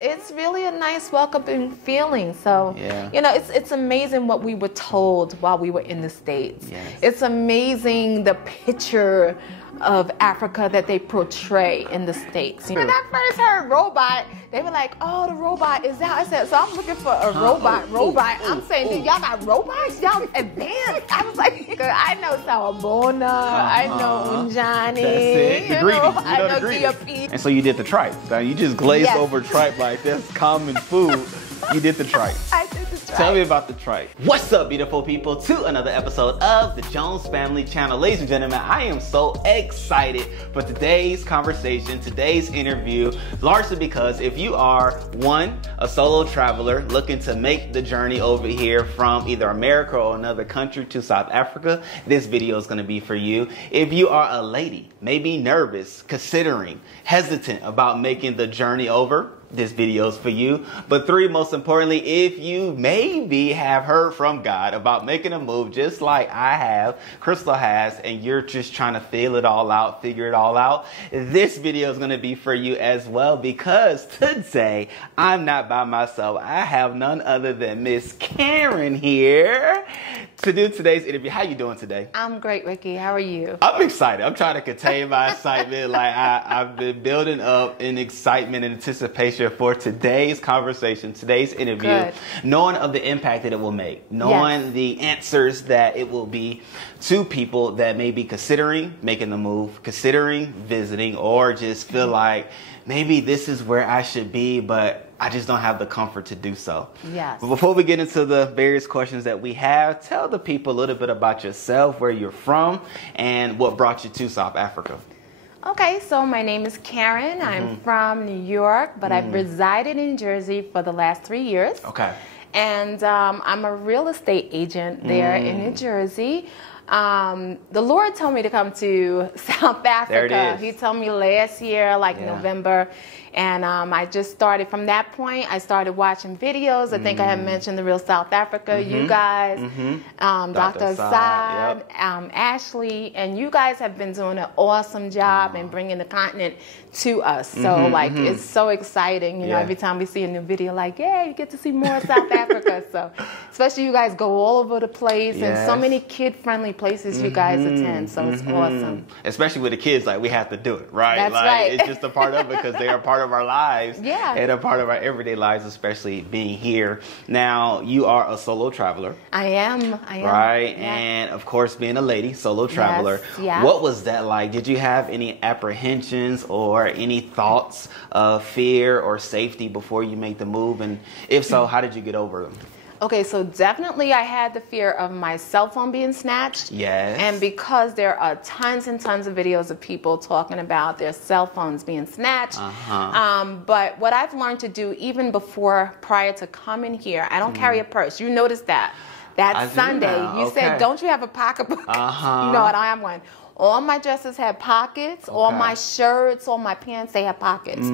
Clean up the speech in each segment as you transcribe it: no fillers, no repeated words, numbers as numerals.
It's really a nice welcoming feeling. So, Yeah. you know, it's amazing what we were told while we were in the States. Yes. It's amazing the picture of Africa that they portray in the States. When I first heard robot, they were like, oh, the robot is out. I said, so I'm looking for a robot. I'm saying, y'all got robots? Y'all advanced. I was like, I know Sawabona, I know Mzansi. That's it. The greetings. You I know the greetings. DFE. And so you did the tripe. Now you just glazed Yes. over tripe like that's common food. You did the tripe. I did the tripe. Tell me about the tripe. What's up, beautiful people, to another episode of the Jones Family Channel. Ladies and gentlemen, I am so excited for today's conversation, today's interview, largely because if you are, one, a solo traveler looking to make the journey over here from either America or another country to South Africa, this video is going to be for you. If you are a lady, maybe nervous, considering, hesitant about making the journey over, this video is for you. But three, most importantly, if you maybe have heard from God about making a move just like I have, Chrystle has, and you're just trying to feel it all out, figure it all out, this video is going to be for you as well, because today I'm not by myself. I have none other than Miss Karen here to do today's interview. How you doing today? I'm great, Ricky. How are you? I'm excited. I'm trying to contain my excitement. Like I've been building up in excitement and anticipation for today's conversation, today's interview, Good. knowing of the impact that it will make, knowing Yes. the answers that it will be to people that may be considering making the move, considering visiting, or just feel like maybe this is where I should be, but I just don't have the comfort to do so. Yes. But before we get into the various questions that we have, tell the people a little bit about yourself, where you're from, and what brought you to South Africa. Okay, so my name is Karen. I'm from New York, but I've resided in Jersey for the last 3 years. Okay. And I'm a real estate agent there in New Jersey. The Lord told me to come to South Africa. There it is. He told me last year, like Yeah. November. And I just started from that point. I started watching videos. I think I had mentioned the Real South Africa, you guys, Dr. Assad, Ashley, and you guys have been doing an awesome job in bringing the continent to us. So like, it's so exciting. You know, Yeah. every time we see a new video, like, yeah, you get to see more of South Africa. So especially you guys go all over the place and so Yes. many kid-friendly places you guys attend. So it's awesome. Especially with the kids, like we have to do it, right? That's like, right. It's just a part of it because they are part of our lives. Yeah. And a part of our everyday lives, especially being here. Now, you are a solo traveler. I am. Right, Yeah. and of course, being a lady, solo traveler, yeah. what was that like? Did you have any apprehensions or any thoughts of fear or safety before you made the move? And if so, how did you get over them? Okay, so definitely I had the fear of my cell phone being snatched. Yes. And because there are tons and tons of videos of people talking about their cell phones being snatched. But what I've learned to do even prior to coming here, I don't carry a purse. You noticed that. I That do Sunday, now. you Okay. said, don't you have a pocketbook? No, I don't have one. All my dresses have pockets. All my shirts, all my pants, they have pockets.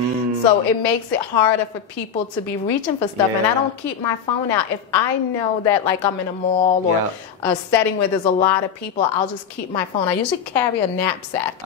So it makes it harder for people to be reaching for stuff. And I Yeah. don't keep my phone out. If I know that like I'm in a mall or Yeah. a setting where there's a lot of people, I'll just keep my phone. I usually carry a knapsack.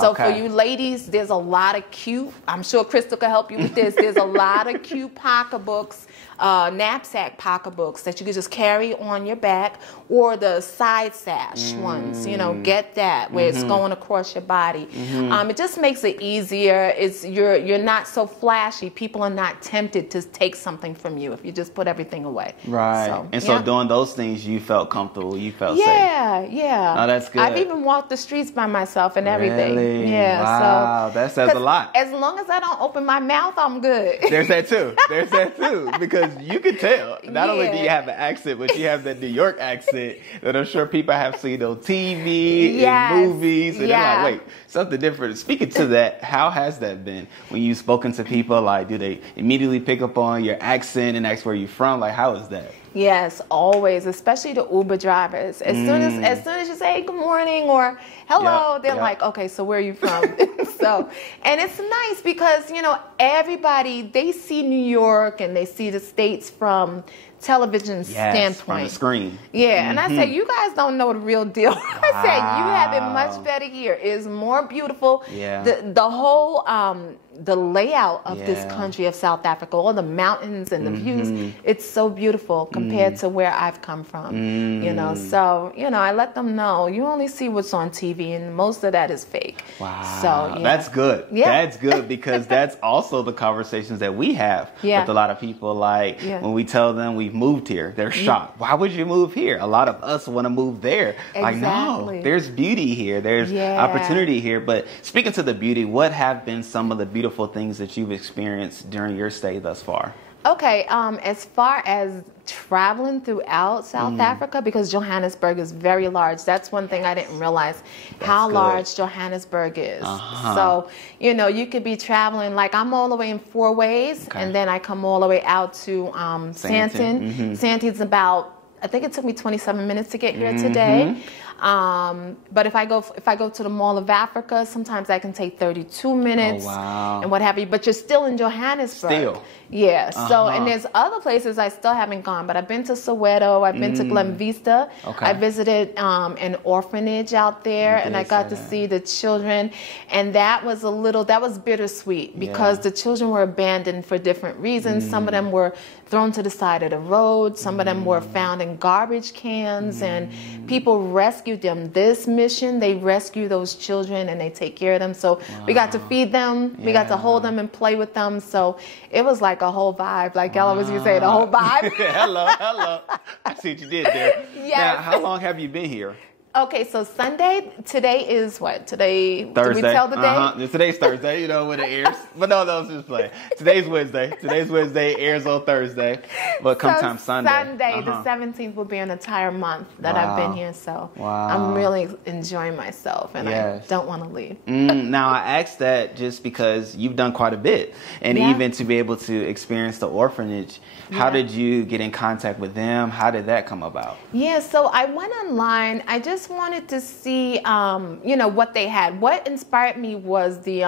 So for Okay. you ladies, there's a lot of cute, I'm sure Chrystle can help you with this. There's a lot of cute pocketbooks, knapsack pocketbooks that you can just carry on your back, or the side sash ones, you know, get that where it's going across your body. It just makes it easier. You're not so flashy. People are not tempted to take something from you if you just put everything away. Right. So yeah. doing those things, you felt comfortable, you felt safe. Yeah. Oh, that's good. I've even walked the streets by myself and everything. Really? Yeah. Wow, So that says a lot. As long as I don't open my mouth, I'm good. There's that too. Because you can tell. Not only do you have an accent, but you have that New York accent that I'm sure people have seen on TV and movies. And they're like, wait, something different. Speaking to that, how has that been when you've spoken to people? Like, do they immediately pick up on your accent and ask where you're from? Like, how is that? Yes, always, especially the Uber drivers. As soon as you say good morning or hello, they're like, okay, so where are you from? And it's nice because, you know, everybody, they see New York and they see the States from television standpoint. From the screen. Yeah, and I said, you guys don't know the real deal. I said, you have it much better here. It's more beautiful. Yeah. The whole the layout of this country of South Africa, all the mountains and the views, it's so beautiful compared to where I've come from. You know, so I let them know you only see what's on TV, and most of that is fake. Wow. So that's good. Yeah. That's good, because that's also the conversations that we have with a lot of people. Like when we tell them we've moved here, they're shocked. Why would you move here? A lot of us want to move there. Like, no, there's beauty here. There's opportunity here. But speaking to the beauty, what have been some of the beautiful things that you've experienced during your stay thus far? Okay, as far as traveling throughout South Africa, because Johannesburg is very large. That's one thing I didn't realize, how large Johannesburg is. So, you could be traveling, like I'm all the way in 4 ways, and then I come all the way out to Sandton. Sandton's about, I think it took me 27 minutes to get here today. But if I go to the Mall of Africa, sometimes I can take 32 minutes and what have you, but you're still in Johannesburg. Yeah. So, and there's other places I still haven't gone, but I've been to Soweto, I've been to Glen Vista. I visited an orphanage out there, and I got to see the children, and that was bittersweet, because the children were abandoned for different reasons. Some of them were thrown to the side of the road. Some of them were found in garbage cans, and people rescued them. This mission, they rescue those children and they take care of them. So we got to feed them. We got to hold them and play with them. So it was like a whole vibe. Like Ella was saying, the whole vibe. Hello. I see what you did there. Yes. Now, how long have you been here? Okay, so Sunday, today is what? Today, Thursday. Did we tell the day? Today's Thursday, when it airs. But no, I was just playing. Today's Wednesday. Airs on Thursday. But come Sunday. Sunday, the 17th will be an entire month that I've been here. So I'm really enjoying myself, and I don't want to leave. Now, I asked that just because you've done quite a bit. And even to be able to experience the orphanage, how did you get in contact with them? How did that come about? Yeah, so I went online. I just wanted to see, what they had. What inspired me was the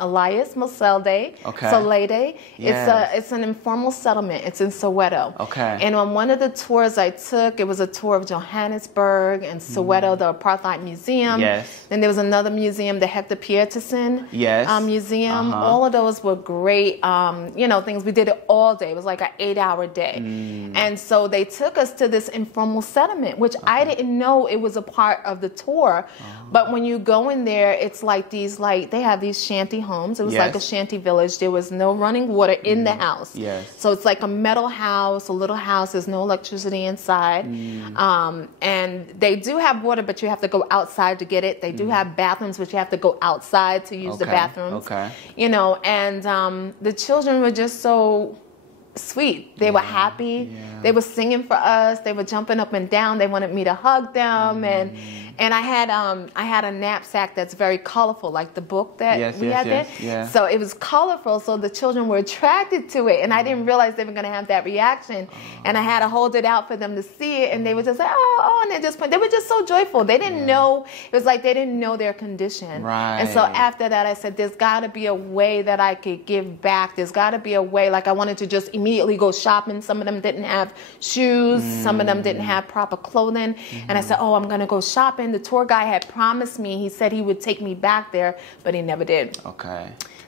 Elias Moselde. Solede. It's an informal settlement. It's in Soweto. And on one of the tours I took, it was a tour of Johannesburg and Soweto, the Apartheid Museum. Then there was another museum, the Hector Pietersen Museum. All of those were great, things. We did it all day. It was like an 8-hour day. And so they took us to this informal settlement, which I didn't know it was a part of the tour. But when you go in there, it's like they have these shanty homes. It was like a shanty village. There was no running water in the house. So it's like a metal house, a little house. There's no electricity inside. And they do have water, but you have to go outside to get it. They do have bathrooms, but you have to go outside to use the bathrooms. And the children were just so sweet. They were happy. They were singing for us. They were jumping up and down. They wanted me to hug them. And I had a knapsack that's very colorful, like the book that we had there. So it was colorful, so the children were attracted to it, and I didn't realize they were going to have that reaction. And I had to hold it out for them to see it, and they were just like, and they were just so joyful. They didn't know, it was like they didn't know their condition. And so after that, I said, there's got to be a way that I could give back. There's got to be a way, like I wanted to just immediately go shopping. Some of them didn't have shoes. Some of them didn't have proper clothing. And I said, I'm going to go shopping. The tour guy had promised me, he said he would take me back there, but he never did.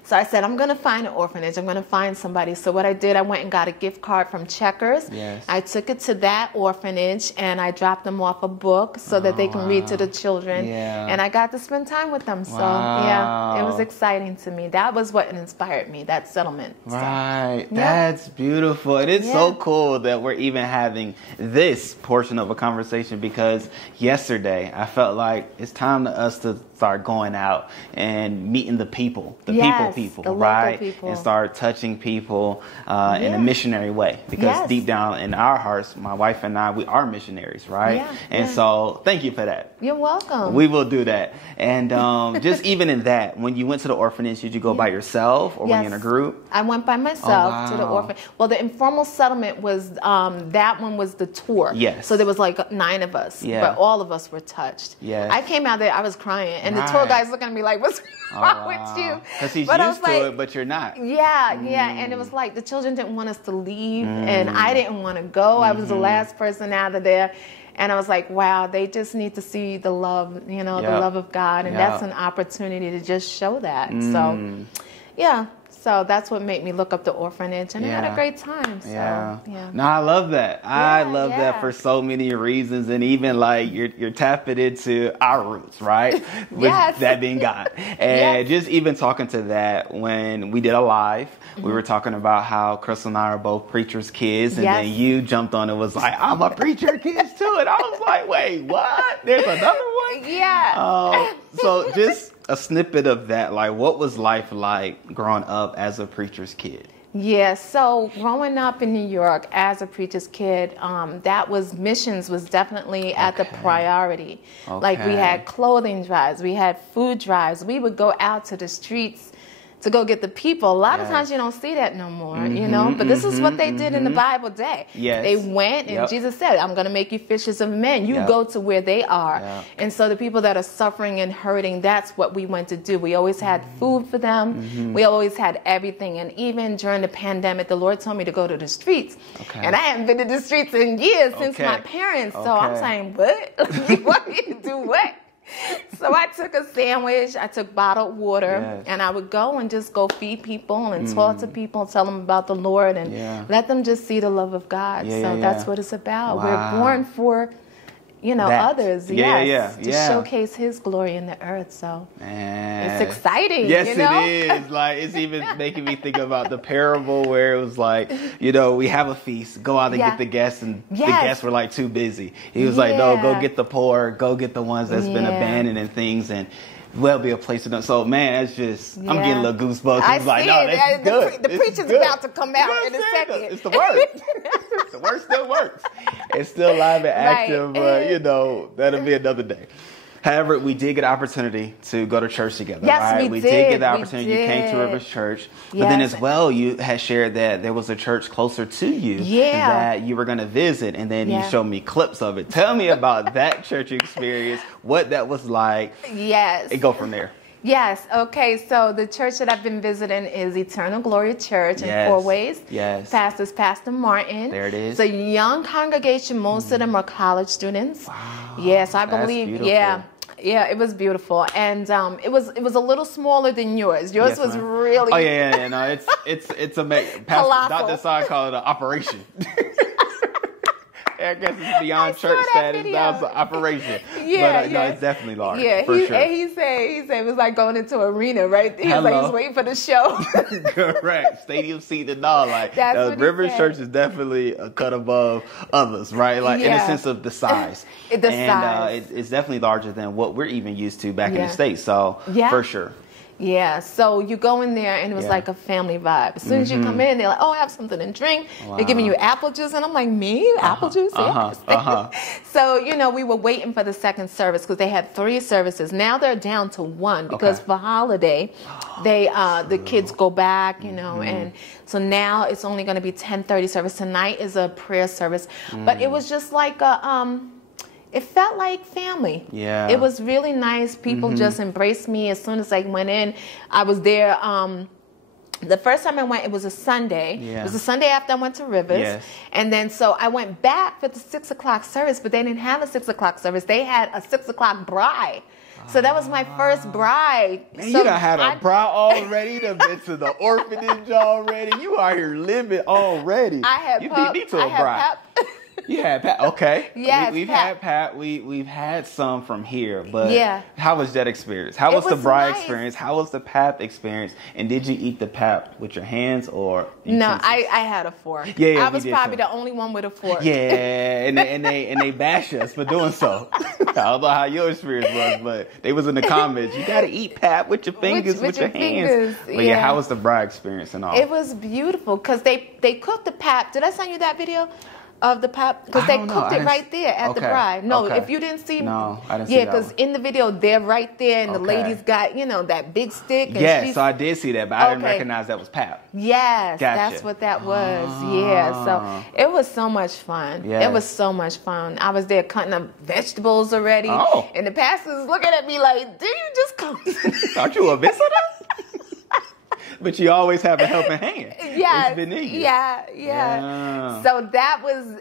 So I said, I'm going to find an orphanage. I'm going to find somebody. So what I did, I went and got a gift card from Checkers. I took it to that orphanage, and I dropped them off a book so that they can read to the children. And I got to spend time with them. So, it was exciting to me. That was what inspired me, that settlement. That's beautiful. It is so cool that we're even having this portion of a conversation, because yesterday I felt like it's time to us to start going out and meeting the people, the people, right? People. And start touching people in a missionary way. Because deep down in our hearts, my wife and I, we are missionaries, right? And so thank you for that. You're welcome. We will do that. And just even in that, when you went to the orphanage, did you go by yourself, or were you in a group? I went by myself to the orphanage. Well, the informal settlement was, that one was the tour. So there was like 9 of us, but all of us were touched. I came out there, I was crying. And the tour guy's looking at me like, what's wrong with you? Because he's but used to it, but you're not. Yeah, and it was like the children didn't want us to leave, and I didn't want to go. I was the last person out of there. And I was like, wow, they just need to see the love, the love of God. And that's an opportunity to just show that. So, so that's what made me look up the orphanage. And I had a great time. So, No, I love that. I love that for so many reasons. And even like you're tapping into our roots, right? With that being God. And just even talking to that when we did a live, we were talking about how Chrystle and I are both preachers' kids. And then you jumped on and was like, I'm a preacher kid too. And I was like, wait, what? There's another one? Yeah. So just a snippet of that. Like, what was life like growing up as a preacher's kid? Yeah, so growing up in New York as a preacher's kid, missions was definitely at the priority. Like we had clothing drives, we had food drives. We would go out to the streets to go get the people. A lot of times you don't see that no more, but this is what they did in the Bible day. They went and Jesus said, I'm going to make you fishers of men. You go to where they are. And so the people that are suffering and hurting, that's what we went to do. We always had food for them. We always had everything. And even during the pandemic, the Lord told me to go to the streets. And I haven't been to the streets in years since my parents. So I'm saying, what? You want me to do what? So I took a sandwich, I took bottled water, and I would go and just go feed people and talk to people and tell them about the Lord and let them just see the love of God. So that's what it's about. We're born for, others, to showcase His glory in the earth. So it's exciting. Yes, it is. Like, it's even making me think about the parable where it was like, we have a feast, go out and get the guests, and the guests were like too busy. He was like, no, go get the poor, go get the ones that's been abandoned and things, and will be a place to know. So, man, it's just, I'm getting a little goosebumps. I was like, see no, it. that's good. The preacher's about to come out in a second. It's the word. The word still works. It's still live and active, but, that'll be another day. However, we did get an opportunity to go to church together, right? We did get the opportunity. You came to Rivers Church. But then as well, you had shared that there was a church closer to you that you were going to visit. And then you showed me clips of it. Tell me about that church experience, what that was like. Yes. And go from there. Yes. Okay. So the church that I've been visiting is Eternal Glory Church in Four Ways. Yes. Pastor's Pastor Martin. There it is. It's a young congregation. Most of them are college students. Wow. Yes. I believe. Beautiful. Yeah, it was beautiful, and it was a little smaller than yours. Yours was really. Oh yeah. No, it's amazing. Dr. Sai called it an operation. I guess it's beyond church status. Now it's an operation. No, it's definitely large. Yeah, for sure. And he said it was like going into an arena, right? He was like, he's waiting for the show. Correct. Stadium seat and all. Like, Rivers Church is definitely a cut above others, right? Like, in the sense of the size. It's definitely larger than what we're even used to back in the States. So, for sure. Yeah, so you go in there and it was like a family vibe. As soon as you come in, they're like, oh, have something to drink. Wow. They're giving you apple juice. And I'm like, me? Apple juice? So, we were waiting for the second service because they had 3 services. Now they're down to 1 because for holiday, the kids go back, and so now it's only going to be 10:30 service. Tonight is a prayer service. But it was just like it felt like family. Yeah. It was really nice. People just embraced me as soon as I went in. I was there. The first time I went, it was a Sunday. Yeah. It was a Sunday after I went to Rivers. Yes. And then so I went back for the 6 o'clock service, but they didn't have a 6 o'clock service. They had a 6 o'clock bride. So that was my first bride. Man, you done had a bride already. You done been to the orphanage already. You are here living already. I had you beat me to a bride. You had Pat. Okay. Yes, we've had Pat. We've had some from here, but how was that experience? How was the bride experience? How was the pap experience? And did you eat the pap with your hands or utensils? No, I had a fork. Yeah, I was probably the only one with a fork. Yeah, and they bash us for doing so. I don't know how your experience was, but they was in the comments. You got to eat pap with your fingers, with your hands. But yeah, how was the bride experience and all? It was beautiful because they cooked the pap. Did I send you that video? Of the pap, because they cooked it right there at the bride. No, if you didn't see, no, I didn't see that. Yeah, because in the video they're right there, and the lady's got that big stick. And so I did see that, but I didn't recognize that was pap. Yes, that's what that was. Yeah, so it was so much fun. It was so much fun. I was there cutting up vegetables already, and the pastor's looking at me like, "Do you just come? Aren't you a visitor?" But you always have a helping hand. Yes. It's been in you. Yeah. So that was,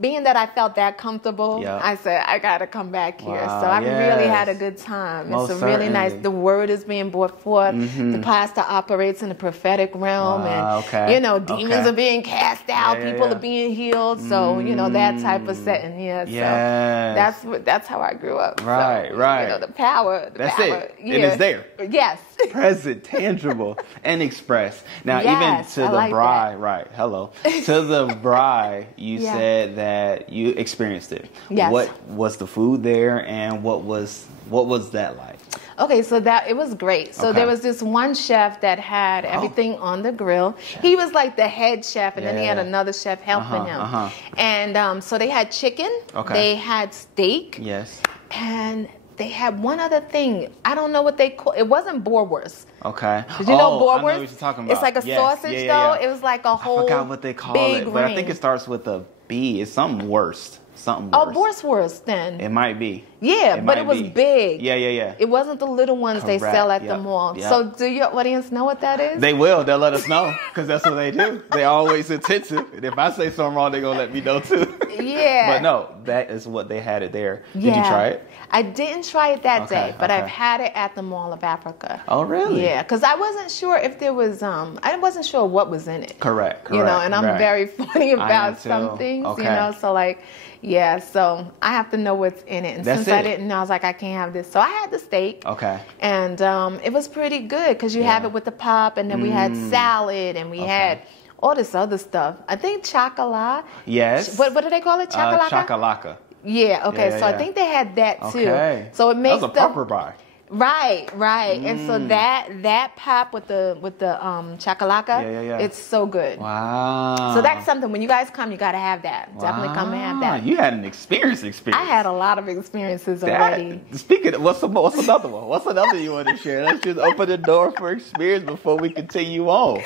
being that I felt that comfortable, Yeah. I said, I got to come back here. Wow, So I really yes. had a good time. Most It's a really nice, certainly. the word is being brought forth. The pastor operates in the prophetic realm. Wow, And, okay. demons are being cast out. Yeah, People yeah. are being healed. So, that type of setting. Yeah. Yes. So that's how I grew up. Right, so, right. The power. That's power, it. Yeah. And it's there. Yes. Present, tangible, and expressed. Now, Yes, even to I the like bride, right? Hello, to the bride. You Yeah. said that you experienced it. Yes. What was the food there, and what was that like? Okay, so it was great. So Okay. there was this one chef that had everything on the grill. He was like the head chef, and then he had Yeah. another chef helping him. Uh-huh. And so they had chicken. Okay. They had steak. Yes. And they had one other thing. I don't know what they call it. Wasn't boerewors. Okay. Did you know I boerewors? know what you're talking about. It's like a Yes. sausage, Yeah. though. It was like a whole I forgot what they call big it, but I think ring. it starts with a B. It's something worse. Something Oh, worse. boerewors then. It might be. Yeah, but might it was be. big. Yeah. It wasn't the little ones they Correct. sell at the Yep. mall. Yep. So do your audience know what that is? They will. They'll let us know because that's what they do. They always attentive. And if I say something wrong, they're going to let me know too. Yeah. But no, that is what they had it there. Did you try it? I didn't try it that Okay, day, but okay. I've had it at the Mall of Africa. Oh, really? Yeah, because I wasn't sure if there was, I wasn't sure what was in it. Correct. And I'm right. very funny am about too. some things, Okay. so like, yeah, so I have to know what's in it. And That's since I it. didn't know, I was like, I can't have this. So I had the steak. Okay. And it was pretty good because you have it with the pop, and then we had salad, and we had all this other stuff. I think chocolate. Yes. What do they call it? Chocolate? Chakalaka. Yeah, okay. Yeah, So I yeah. think they had that too. Okay. So it makes that was a proper buy. Right. And so that pop with the chakalaka, Yeah. it's so good. Wow. So that's something, when you guys come, you got to have that. Definitely come and have that. You had an experience. I had a lot of experiences That- already. Speaking of, what's another one? What's another you want to share? Let's just open the door for experience before we continue on.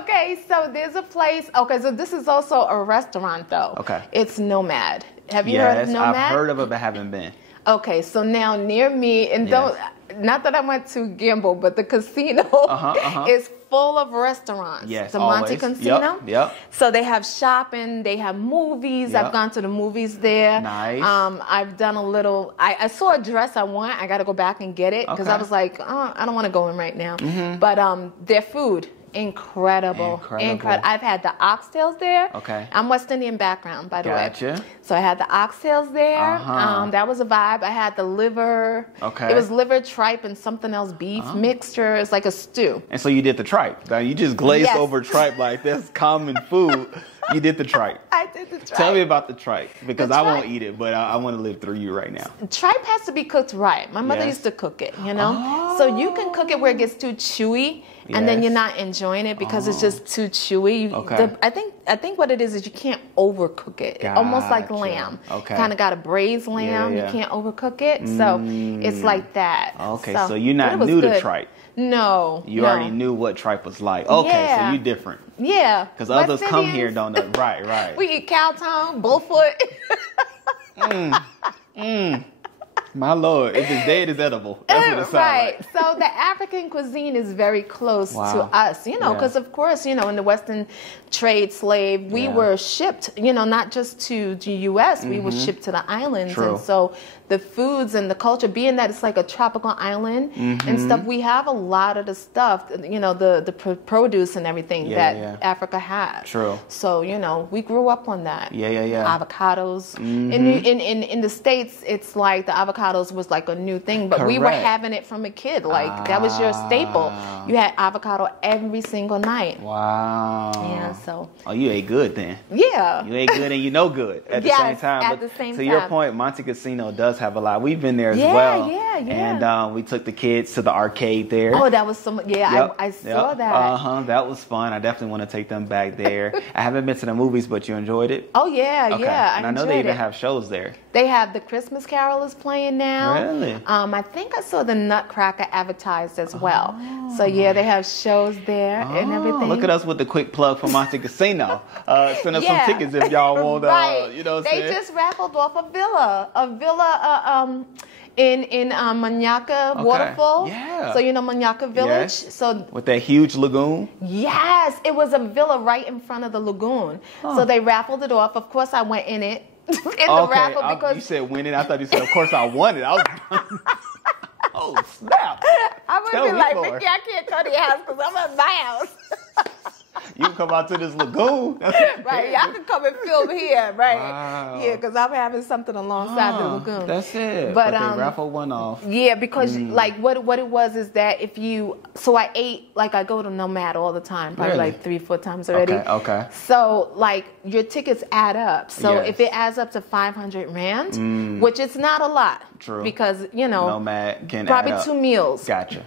Okay, so there's a place. Okay, so this is also a restaurant though. Okay. It's Nomad. Have you heard of Nomad? I've heard of it but haven't been. Okay, so now near me, and not that I went to gamble, but the casino is full of restaurants. Yes, the Monte always. Casino. Yep. So they have shopping, they have movies. Yep. I've gone to the movies there. Nice. I've done a little. I saw a dress I want. I got to go back and get it because Okay. I was like, oh, I don't want to go in right now. But their food. Incredible. I've had the oxtails there. Okay. I'm West Indian background, by the way. Gotcha. So I had the oxtails there. That was a vibe. I had the liver. Okay. It was liver, tripe, and something else, beef mixture. It's like a stew. And so you did the tripe. Now you just glazed Yes. over tripe like that's common food. You did the tripe. I did the tripe. Tell me about the tripe because The I won't tripe. eat it, but I want to live through you right now. Tripe has to be cooked right. My mother Yes. used to cook it, So you can cook it where it gets too chewy, and then Yes. you're not enjoying it because it's just too chewy. Okay. I think what it is you can't overcook it. Almost like Gotcha. lamb. Okay. Kind of got a braised lamb. yeah. You can't overcook it. So it's like that. Okay, so you're not but it was new to good. tripe. No. You no. already knew what tripe was like. Okay, Yeah. so you different. Yeah. Because others West come here Indians, don't know. Right. We eat cow tongue, bullfoot. My Lord, if it's dead, it's edible. That's what it sounds Right. like. So the African cuisine is very close Wow. to us, Yeah. because of course, in the Western trade slave, we Yeah. were shipped, not just to the U.S., we were shipped to the islands. True. And so the foods and the culture, being that it's like a tropical island and stuff, we have a lot of the stuff, the produce and everything that Africa has. True. So, we grew up on that. Yeah. Avocados. In the States, it's like the avocados was like a new thing, but we were Correct. having it from a kid. Like that was your staple. You had avocado every single night. Wow. Yeah, so. Oh, you ate good then. Yeah. You ate good and you know good at the Yes, same time. at But the same to your time. point, Monte Casino does have a lot. We've been there as Yeah, well. yeah. And we took the kids to the arcade there. Oh, that was so. Yeah, Yep, I saw yep. that. That was fun. I definitely want to take them back there. I haven't been to the movies, but you enjoyed it? Oh yeah, Okay. yeah. And I know enjoyed they even it. have shows there. They have the Christmas Carol is playing now. Really? I think I saw the Nutcracker advertised as well. So yeah, they have shows there and everything. Look at us with the quick plug for Monte Casino. Send us Yeah. some tickets if y'all want. Right. You know what I'm They saying? just raffled off a villa. In Manyaka Waterfall. Yeah. So you know Manyaka Village? Yes. So with that huge lagoon? yes, it was a villa right in front of the lagoon. So they raffled it off. Of course I went in it. The raffle because you said winning. I thought you said of course I won it. I was oh snap. I would be like, Rickey, I can't come to your house because I'm at my house. You can come out to this lagoon. Right, y'all can come and film here, right? Wow. Yeah, because I'm having something alongside the lagoon. That's it. But they raffle one off. Yeah, because like what it was is that if you, so I ate, like I go to Nomad all the time, probably like 3-4 times already. Okay. So like your tickets add up. So Yes. if it adds up to 500 Rand, which it's not a lot. True. Because, you know, Nomad can probably add up. 2 meals. Gotcha.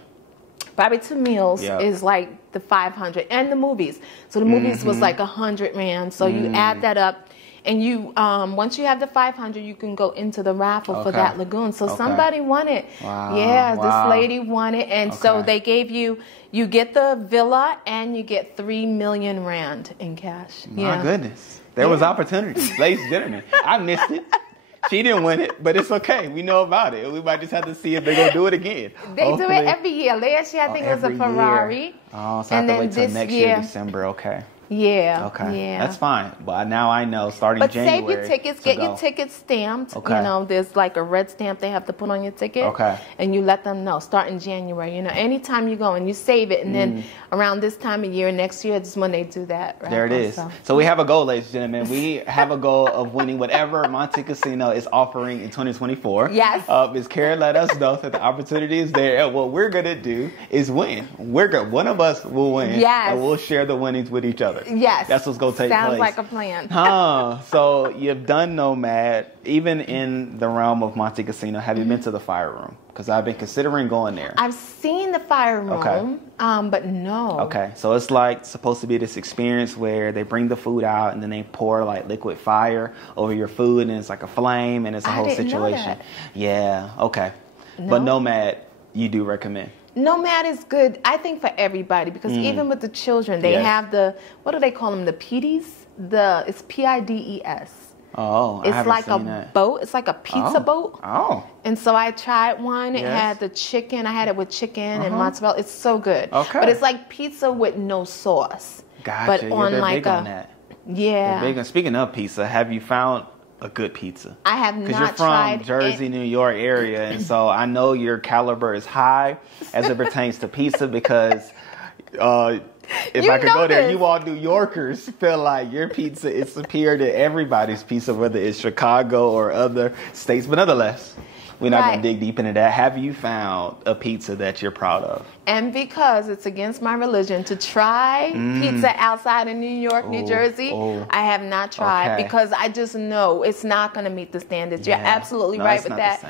Probably 2 meals is like the 500 and the movies. So the movies was like 100 Rand. So you add that up and you, once you have the 500, you can go into the raffle for that lagoon. So somebody won it. Wow. Yeah, Wow. this lady won it. And so they gave you get the villa and you get 3 million Rand in cash. My goodness. There was opportunity. Ladies and gentlemen, I missed it. She didn't win it, but it's okay. We know about it. We might just have to see if they're going to do it again. They do it every year. Last year, I think it was a Ferrari. Year. Oh, so I have to wait till next year, December. Okay. Yeah. Okay. Yeah. That's fine. But now I know starting but January. But save your tickets. Get your tickets stamped. Okay. You know, there's like a red stamp they have to put on your ticket. Okay. And you let them know starting January. You know, anytime you go and you save it, and then around this time of year, next year, is when they do that. Right? There it is. So we have a goal, ladies and gentlemen. We have a goal of winning whatever Monte Casino is offering in 2024. Yes. Ms. Karen let us know that the opportunity is there. And what we're going to do is win. One of us will win. Yes. And we'll share the winnings with each other. Yes. That's what's going to take place. Sounds like a plan. So you've done Nomad. Even in the realm of Monte Casino, have you been to the Fire Room? Because I've been considering going there. I've seen the Fire Room, but no. Okay, so it's like supposed to be this experience where they bring the food out and then they pour like liquid fire over your food and it's like a flame and it's a whole situation. Know that. Yeah, okay. No? But Nomad, you do recommend? Nomad is good, I think, for everybody because even with the children, they have the, what do they call them, the PIDs? It's PIDES. Oh, I it's haven't like seen a that. boat. It's like a pizza boat. Oh. And so I tried one. It Yes. had the chicken. I had it with chicken and mozzarella. It's so good. Okay. But it's like pizza with no sauce. Gotcha. But on they're like big on that. Yeah. They're big on, speaking of pizza, have you found a good pizza? I have not tried. Because you're from Jersey, New York area, and so I know your caliber is high as it pertains to pizza because if I could go there, you all New Yorkers feel like your pizza is superior to everybody's pizza, whether it's Chicago or other states. But nonetheless, we're not going to dig deep into that. Have you found a pizza that you're proud of? And because it's against my religion to try pizza outside of New York, New Jersey, I have not tried because I just know it's not going to meet the standards. You're absolutely right with that.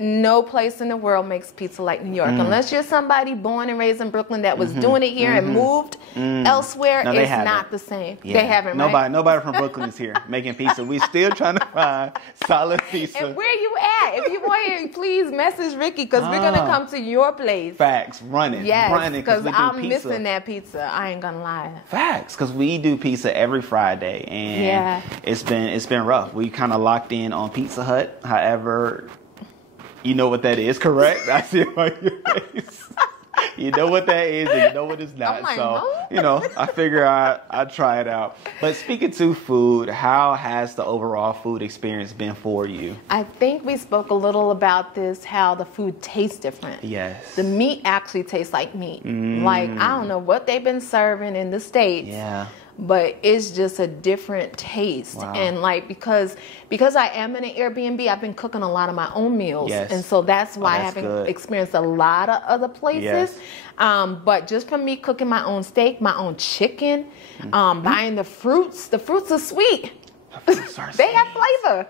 No place in the world makes pizza like New York. Unless you're somebody born and raised in Brooklyn that was doing it here and moved elsewhere, no, it's not the same. Yeah. They haven't, right? Nobody from Brooklyn is here making pizza. We still trying to find solid pizza. And where you at? If you want here, please message Rickey because we're going to come to your place. Facts. Running. Yes, because I'm missing that pizza. I ain't going to lie. Facts. Because we do pizza every Friday. And it's been rough. We kind of locked in on Pizza Hut. However, you know what that is, correct? I see it on your face. You know what that is and you know what it's not. Like, so, I figure I'd try it out. But speaking to food, how has the overall food experience been for you? I think we spoke a little about this, how the food tastes different. Yes. The meat actually tastes like meat. Like, I don't know what they've been serving in the States. Yeah. But it's just a different taste. Wow. And like, because I am in an Airbnb, I've been cooking a lot of my own meals. Yes. And so that's why I haven't experienced a lot of other places. Yes. But just from me cooking my own steak, my own chicken, buying the fruits are sweet. They have flavor.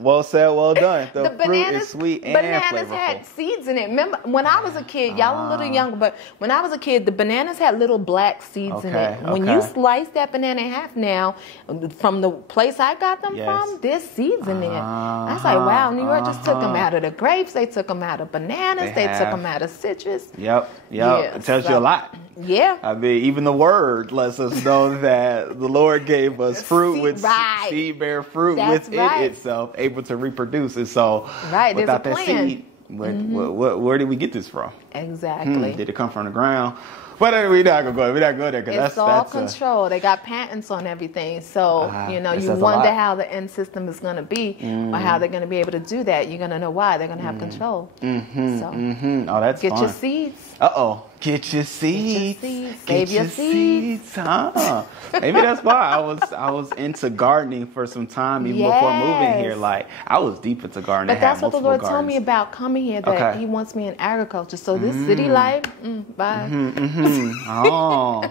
Well said, well done. The fruit bananas, is sweet and bananas flavorful. had seeds in it. Remember, when I was a kid, y'all a little younger, but when I was a kid, the bananas had little black seeds in it. When you slice that banana in half now, from the place I got them from, there's seeds in there. I was like, wow, New York just took them out of the grapes. They took them out of bananas. They took them out of citrus. Yep. Yeah, it tells you a lot. Yeah. I mean, even the word lets us know that the Lord gave us fruit with seed bear fruit within itself. A able to reproduce. And so without that seed, where did we get this from? Exactly. Did it come from the ground? But we're not gonna go there because it's all control. They got patents on everything, so you wonder how the end system is gonna be, or how they're gonna be able to do that. You're gonna know why they're gonna have control. Oh, that's get fun. your seeds. Get your seeds. Save your seeds. Huh? Maybe that's why I was into gardening for some time even before moving here. Like I was deep into gardening. But that's what the Lord told me about coming here. That He wants me in agriculture. So this city life, bye. Oh,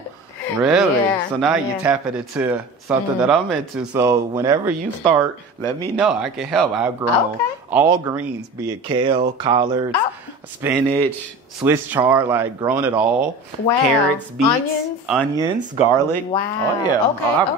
really? So now you tap it into something that I'm into. So whenever you start, let me know. I can help. I've grown all greens, be it kale, collards, spinach, Swiss chard, like grown it all. Wow. Carrots, beets, onions, garlic. Wow. Oh yeah.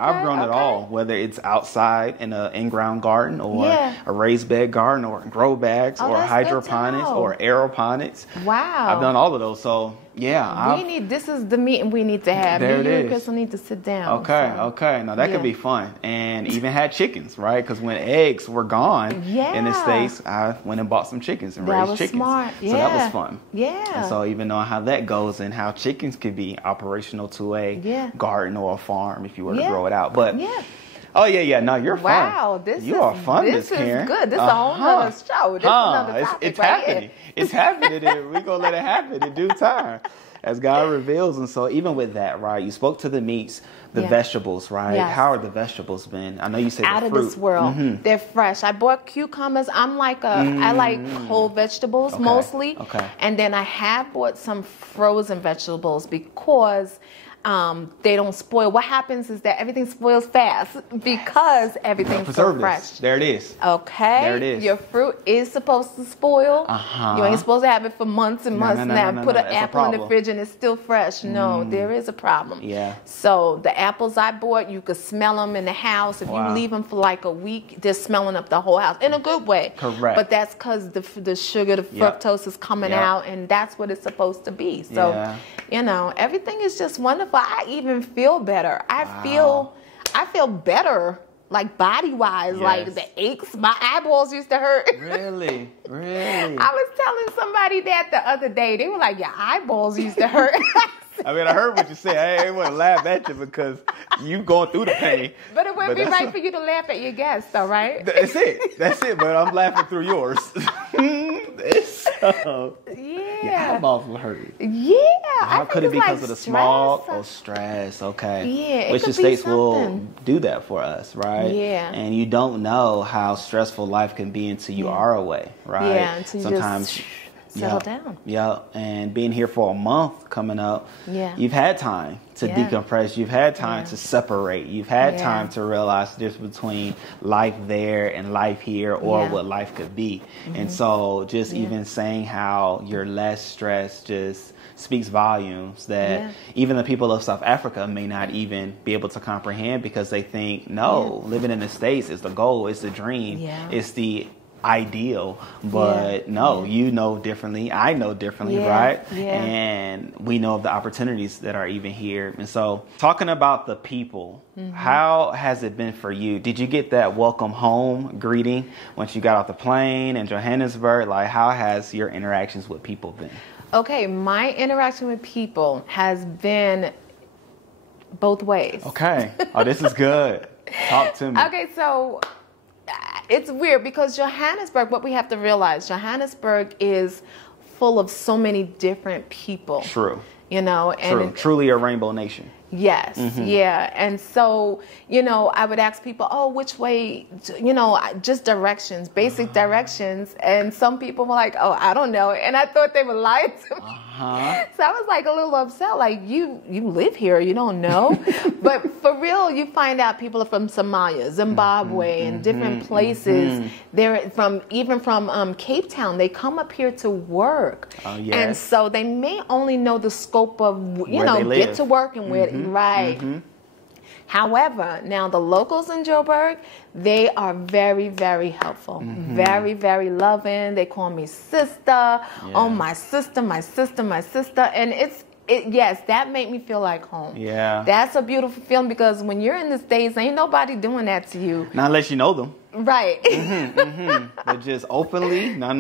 I've grown it all, whether it's outside in an in-ground garden or a raised bed garden or grow bags or hydroponics or aeroponics. Wow. I've done all of those. So this is the meeting we need to have. There you and Chrystle need to sit down. Okay. Now that could be fun. And even had chickens, right? Because when eggs were gone in the States, I went and bought some chickens and raised chickens. Smart. So that was fun. Yeah. And so even knowing how that goes and how chickens could be operational to a garden or a farm if you were to grow it out. But no, you're fun. Wow, you are fun, this is Karen. good. This is a whole nother show. This is another topic. It's happening. It's happening. We're going to let it happen in due time as God reveals. And so even with that, right, you spoke to the meats, the vegetables, right? Yes. How are the vegetables been? I know you said out the of fruit. This world. They're fresh. I bought cucumbers. I'm like I like whole vegetables mostly. And then I have bought some frozen vegetables because they don't spoil. What happens is that everything spoils fast because everything's so fresh. There it is. Okay. There it is. Your fruit is supposed to spoil. You ain't supposed to have it for months and months now. Put an apple in the fridge and it's still fresh. No, there is a problem. Yeah. So the apples I bought, you could smell them in the house. If you leave them for like a week, they're smelling up the whole house in a good way. Correct. But that's because the sugar, the fructose is coming out, and that's what it's supposed to be. So, everything is just wonderful. I even feel better. I feel better, like body-wise, like the aches. My eyeballs used to hurt. Really? I was telling somebody that the other day. They were like, your eyeballs used to hurt. I mean, I heard what you said. I ain't want to laugh at you because you going through the pain. But it wouldn't be right for you to laugh at your guests, though, right? That's it. But I'm laughing through yours. Your eyeballs will hurt. Yeah. How could it be because of the smog or stress? Okay. Yeah. Which the states will do that for us, right? Yeah. And you don't know how stressful life can be until you are away, right? Yeah. Until sometimes you just settle down. Yeah. And being here for a month coming up, you've had time to decompress. You've had time to separate. You've had time to realize the difference between life there and life here, or what life could be. And so just even saying how you're less stressed just speaks volumes that even the people of South Africa may not even be able to comprehend, because they think, living in the States is the goal, it's the dream, it's the ideal. But you know differently, I know differently, right? And we know of the opportunities that are even here. And so talking about the people, how has it been for you? Did you get that welcome home greeting once you got off the plane in Johannesburg? Like, how has your interactions with people been? Okay, my interaction with people has been both ways. Okay. Oh, this is good. Talk to me. Okay, so it's weird because Johannesburg, what we have to realize, Johannesburg is full of so many different people. True. And truly a rainbow nation. Yes. Yeah. And so, I would ask people, which way, just directions, basic directions. And some people were like, I don't know. And I thought they were lying to me. So I was like a little upset, like, you live here, you don't know. But for real, you find out people are from Somalia, Zimbabwe, and different places. They're from Cape Town. They come up here to work. Oh, yes. And so they may only know the scope of, get to work and where, right. However, now the locals in Joburg, they are very, very helpful. Very, very loving. They call me sister. Yeah. Oh, my sister, my sister, my sister. And yes, that made me feel like home. Yeah. That's a beautiful feeling, because when you're in the States, ain't nobody doing that to you. Not unless you know them. Right. But just openly, no.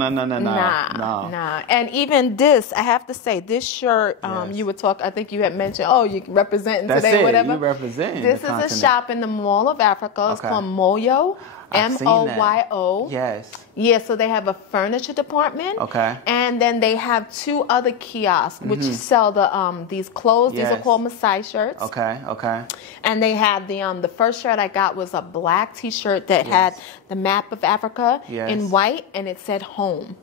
And even this, I have to say, this shirt, you were talking, I think you had mentioned, you representing That's today, it. whatever. You representing This the is continent. a shop in the Mall of Africa. It's called Moyo. I've seen that. Moyo. Yes. Yeah, so they have a furniture department. Okay. And then they have 2 other kiosks which sell these clothes. Yes. These are called Maasai shirts. Okay. And they had the first shirt I got was a black T-shirt that had the map of Africa in white, and it said home.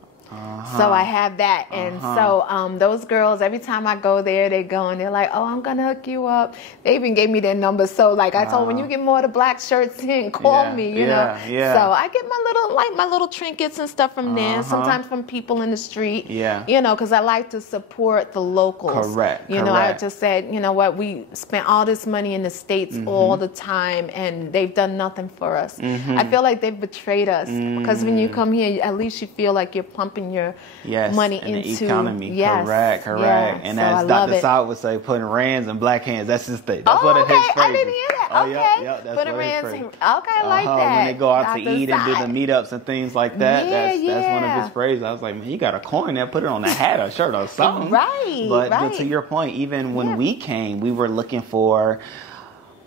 So I have that, and so those girls, every time I go there, they go and they're like, "Oh, I'm gonna hook you up." They even gave me their number. So like I told, when you get more of the black shirts in, call me. You know. Yeah. So I get my little trinkets and stuff from there. Sometimes from people in the street. Yeah. You know, because I like to support the locals. Correct. You know, I just said, you know what, we spent all this money in the States all the time, and they've done nothing for us. I feel like they've betrayed us because when you come here, at least you feel like you're pumping your money into the economy. Yes. Correct. Yes. And so as Dr. Saad would say, putting rands in black hands. That's his thing. That's what it is. I didn't hear that. Okay. That's putting what rands. his Okay, I like that. When they go out Dr. to eat and do the meetups and things like that, that's one of his phrases. I was like, man, you got a coin there, put it on a hat or shirt or something. But to your point, even when we came, we were looking for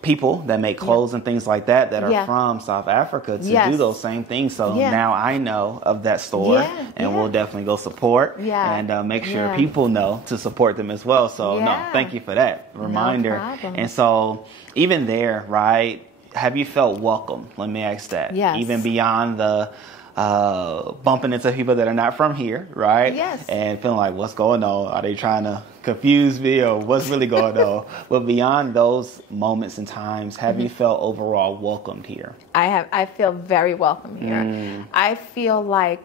people that make clothes and things like that are from South Africa to do those same things. So now I know of that store, and we'll definitely go support and make sure people know to support them as well. So no, thank you for that reminder. No problem. And so even there, right, have you felt welcome? Let me ask that. Yes. Even beyond the bumping into people that are not from here, right? Yes. And feeling like, what's going on? Are they trying to confuse me, or what's really going on? But beyond those moments and times, have you felt overall welcomed here? I feel very welcome here. I feel like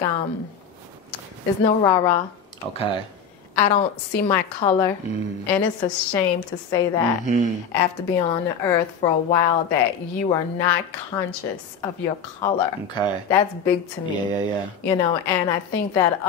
there's no rah-rah. Okay. I don't see my color, and it's a shame to say that after being on the earth for a while that you are not conscious of your color. Okay. That's big to me. Yeah. You know, and I think that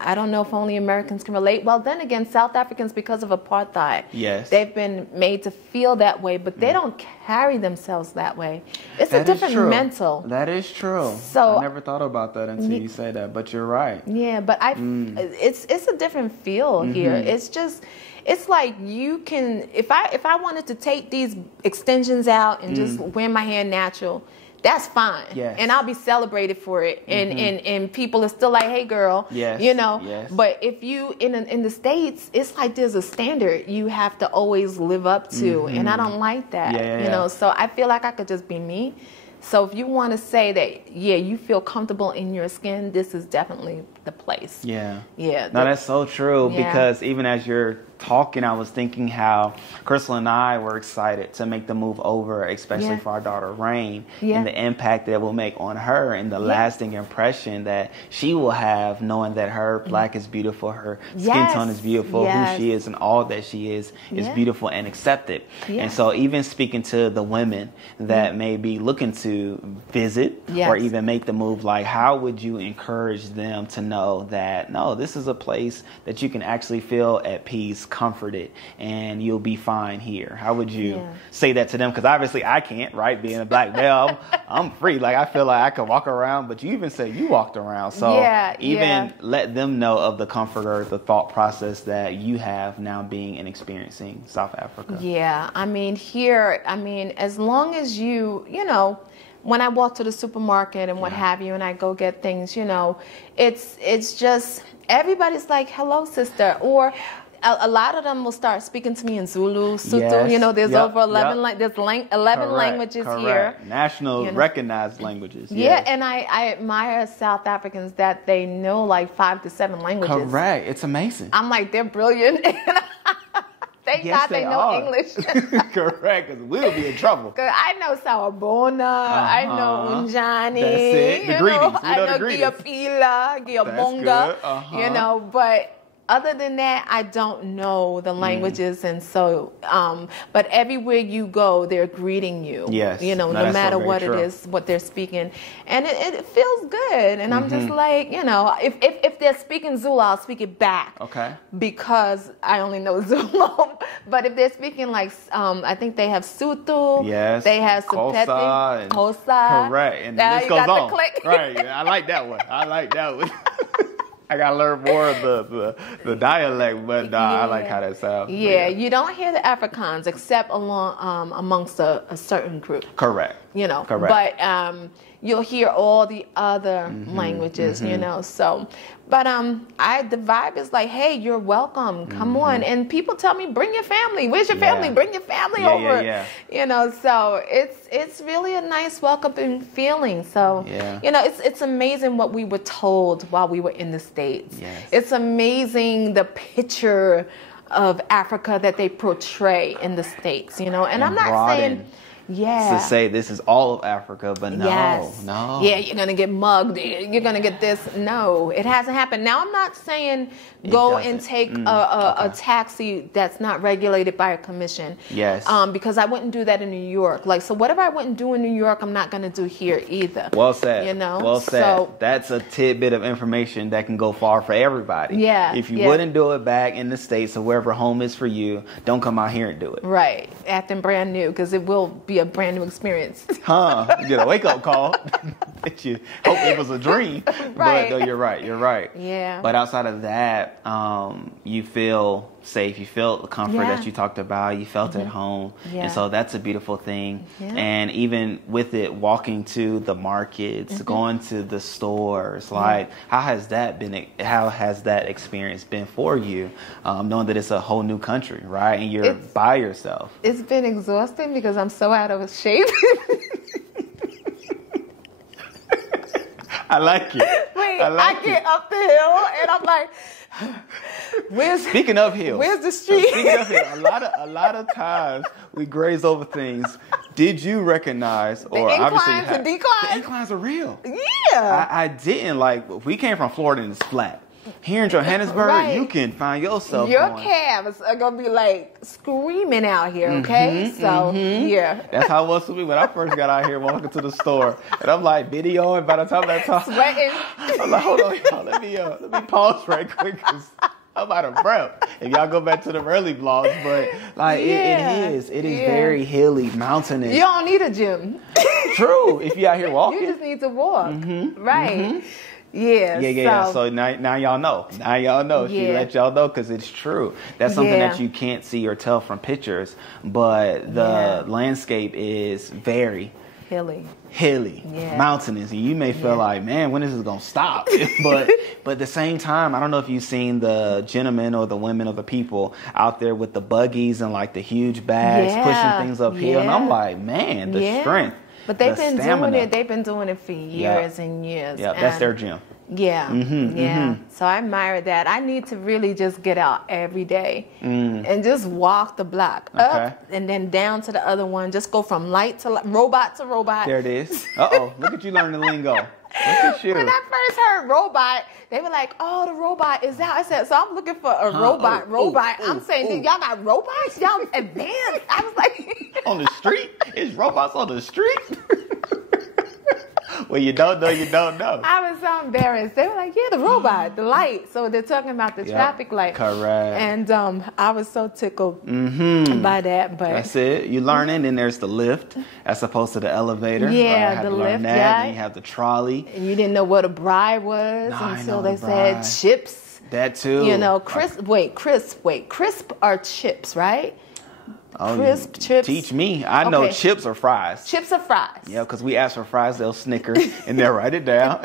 I don't know if only Americans can relate. Well, then again, South Africans, because of apartheid, they've been made to feel that way, but they don't carry themselves that way. It's a different mental. That is true. So I never thought about that until you say that, but you're right. Yeah, but it's a different feel here. It's just, it's like you can, if I wanted to take these extensions out and just wear my hair natural, that's fine. Yes. And I'll be celebrated for it. And people are still like, hey, girl. Yes. You know. Yes. But if you, in the States, it's like there's a standard you have to always live up to. And I don't like that. You know, so I feel like I could just be me. So if you want to say that, you feel comfortable in your skin, this is definitely the place. Yeah. Yeah. No, that's so true, because even as you're talking, I was thinking how Chrystle and I were excited to make the move over, especially for our daughter Rain, and the impact that it will make on her and the lasting impression that she will have, knowing that her black is beautiful, her skin tone is beautiful, who she is and all that she is beautiful and accepted. And so even speaking to the women that may be looking to visit or even make the move, like, how would you encourage them to know that, no, this is a place that you can actually feel at peace, comforted, and you'll be fine here? How would you say that to them? Because obviously I can't, right? Being a black male, I'm free. Like, I feel like I can walk around, but you even say you walked around. So even let them know of the comfort or the thought process that you have now being and experiencing South Africa. Yeah. I mean, here, as long as you know, when I walk to the supermarket and what have you, and I go get things, you know, it's just, everybody's like, hello, sister. Or a lot of them will start speaking to me in Zulu, Sotho. You know, there's over 11 languages here. National recognized languages. Yeah, and I admire South Africans that they know like 5 to 7 languages. Correct. It's amazing. I'm like, they're brilliant. Thank God they know English. Correct, because we'll be in trouble. Cause I know Sawabona, I know Unjani. That's it. The greetings. I know Giapila, Giabonga. You know, but other than that, I don't know the languages, and so, but everywhere you go, they're greeting you. Yes. You know, no matter what it is, what they're speaking, and it feels good. And I'm just like, you know, if they're speaking Zulu, I'll speak it back. Okay. Because I only know Zulu. But if they're speaking like, I think they have Sutu. Yes. They have Kosa. Kosa. Correct. And now this goes on. Click. Right. I like that one. I like that one. I gotta learn more of the dialect, but I like how that sounds. Yeah, you don't hear the Afrikaans except amongst a certain group. Correct. You know. Correct. But you'll hear all the other languages, you know. So, but the vibe is like, hey, you're welcome. Come on. And people tell me, bring your family. Where's your family? Bring your family over. Yeah. You know, so it's really a nice welcoming feeling. So, you know, it's amazing what we were told while we were in the States. Yes. It's amazing the picture of Africa that they portray in the States, you know. And I'm not saying... to say this is all of Africa, but no. Yeah, you're going to get mugged. You're going to get this. No, it hasn't happened. Now, I'm not saying go and take a taxi that's not regulated by a commission. Yes. Because I wouldn't do that in New York. Like, so whatever I wouldn't do in New York, I'm not going to do here either. Well said. You know? Well said. So, that's a tidbit of information that can go far for everybody. Yeah. If you wouldn't do it back in the States or wherever home is for you, don't come out here and do it. Right. Acting brand new, because it will be a brand new experience. You get a wake-up call that you hope it was a dream. Right. But no, you're right. Yeah. But outside of that, you feel safe. You feel the comfort that you talked about. You felt at home. Yeah. And so that's a beautiful thing. Yeah. And even with it, walking to the markets, going to the stores, like how has that experience been for you, knowing that it's a whole new country, right? And you're by yourself. It's been exhausting because I'm so out of shape. I like it. I get up the hill and I'm like, Speaking of hills, where's the street? Speaking of hills, a lot of times we graze over things. Did you recognize, or obviously you and declines? The inclines are real. Yeah, I didn't like. We came from Florida and it's flat. Here in Johannesburg, you can find yourself. Your calves are gonna be like screaming out here. Okay, yeah. That's how it was for me when I first got out here walking to the store, and I'm like videoing. By the time I talk, sweating. I'm like, hold on, y'all. Let me pause right quick because I'm out of breath. If y'all go back to the early vlogs, but like it is very hilly, mountainous. You don't need a gym. True, if you're out here walking, you just need to walk, right? Yeah. So now y'all know. Now y'all know. She let y'all know because it's true. That's something that you can't see or tell from pictures. But the landscape is very hilly, mountainous, and you may feel like, man, when is this gonna stop? but at the same time, I don't know if you've seen the gentlemen or the women or the people out there with the buggies and like the huge bags pushing things uphill, and I'm like, man, the strength. But they've been doing it. They've been doing it for years and years. Yeah, that's their gym. Yeah. So I admire that. I need to really just get out every day and just walk the block up and then down to the other one. Just go from light to robot to robot. There it is. Look at you learning the lingo. Look at you. When I first heard robot, they were like, "Oh, the robot is out." I said, "So I'm looking for a robot." I'm saying, y'all got robots? Y'all advanced? I was like, on the street? Is robots on the street? Well, you don't know, you don't know. I was so embarrassed. They were like, yeah, the robot, the light. So they're talking about the traffic light. Correct. And I was so tickled by that. But that's it. You learn it, and there's the lift as opposed to the elevator. Yeah, right? the lift, Then you have the trolley. And you didn't know what a bride was until they said chips. That too. You know, crisp are chips, right? Oh, crisp chips. Teach me. I know chips or fries. Chips or fries. Yeah, because we ask for fries, they'll snicker, and they'll write it down.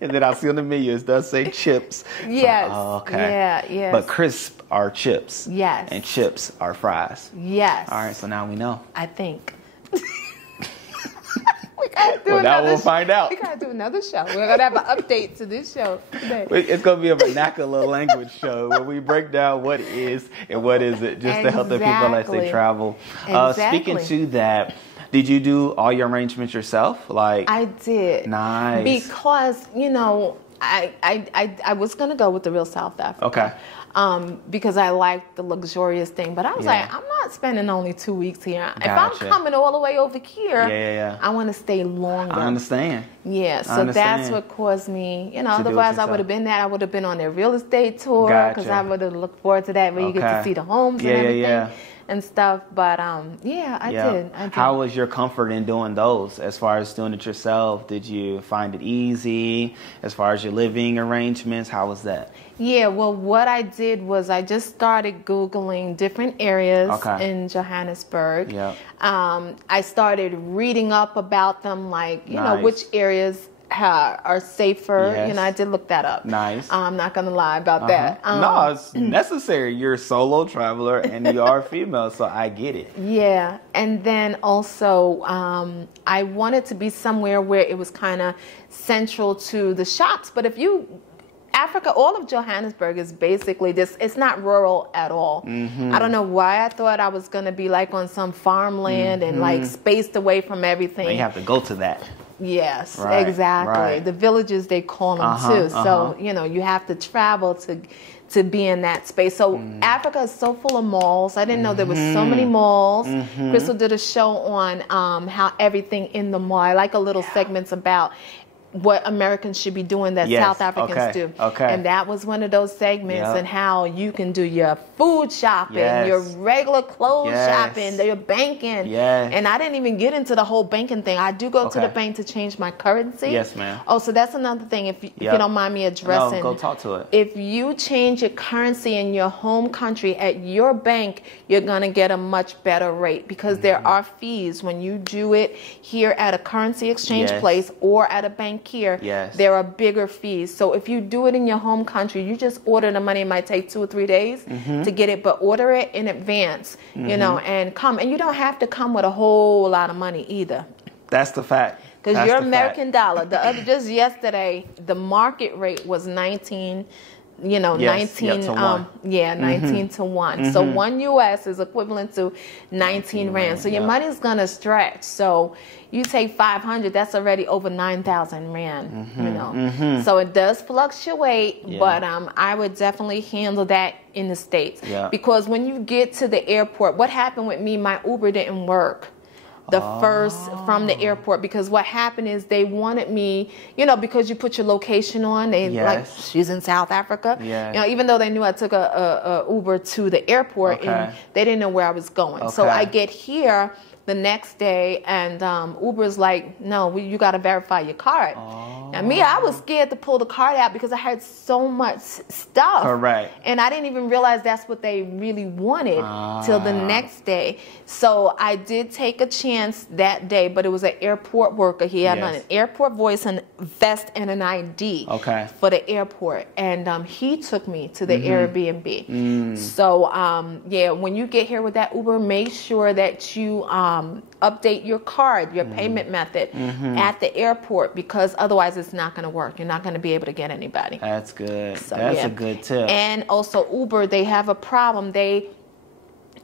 And then I'll see on the menu, it does say chips. Yes. So, okay. Yeah, But crisp are chips. Yes. And chips are fries. Yes. All right, so now we know. I think. We'll find out. We gotta do another show. We're gonna have an update to this show today. It's gonna be a vernacular language show where we break down what is and what isn't, just to help the people as they travel. Speaking to that, did you do all your arrangements yourself? Like I did. Nice. Because I was gonna go with the real South Africa. Okay. Because I like the luxurious thing, but I was like, I'm not spending only 2 weeks here. If I'm Gotcha. coming all the way over here, Yeah. I want to stay longer. I understand. Yeah, so that's what caused me, otherwise I would have been there. I would have been on their real estate tour because I would have looked forward to that where you get to see the homes and everything and stuff. But I did. How was your comfort in doing those as far as doing it yourself? Did you find it easy as far as your living arrangements? How was that? Yeah, well, what I did was I just started Googling different areas in Johannesburg. Yep. I started reading up about them, like, you know, which areas are safer. Yes. I did look that up. Nice. I'm not going to lie about that. No, it's necessary. You're a solo traveler and you are female, so I get it. Yeah. And then also, I wanted to be somewhere where it was kind of central to the shops. But Africa, all of Johannesburg is basically this. It's not rural at all. I don't know why I thought I was going to be like on some farmland and like spaced away from everything. You have to go to that. Yes, exactly. Right. The villages, they call them too. So, you have to travel to be in that space. So Africa is so full of malls. I didn't know there was so many malls. Chrystle did a show on how everything in the mall. I like a little segments about what Americans should be doing that South Africans do. And that was one of those segments, and how you can do your food shopping, your regular clothes shopping, your banking. And I didn't even get into the whole banking thing. I do go to the bank to change my currency. Yes, ma'am. Oh, so that's another thing, if you don't mind me addressing. No, go talk to it. If you change your currency in your home country at your bank, you're going to get a much better rate, because there are fees when you do it here at a currency exchange place or at a bank here. There are bigger fees. So if you do it in your home country, you just order the money. It might take 2 or 3 days to get it, but order it in advance, and come. And you don't have to come with a whole lot of money either. That's the fact. Because your American dollar, just yesterday, the market rate was 19 to 1. So 1 US is equivalent to 19 rand. So your money's going to stretch. So you take 500, that's already over 9,000 rand, So it does fluctuate, but I would definitely handle that in the States. Because when you get to the airport, what happened with me, my Uber didn't work first from the airport, because what happened is they wanted me, because you put your location on, they like, she's in South Africa, even though they knew I took a Uber to the airport, and they didn't know where I was going. So I get here the next day, and Uber's like, no, you got to verify your card. Now, me, I was scared to pull the card out because I had so much stuff. Correct. And I didn't even realize that's what they really wanted till the next day. So I did take a chance that day, but it was an airport worker. He had an airport voice and vest and an ID for the airport. And he took me to the Airbnb. So, when you get here with that Uber, make sure that you update your card, your payment method at the airport, because otherwise it's not going to work. You're not going to be able to get anybody. That's good. So, that's a good tip. And also Uber, they have a problem. They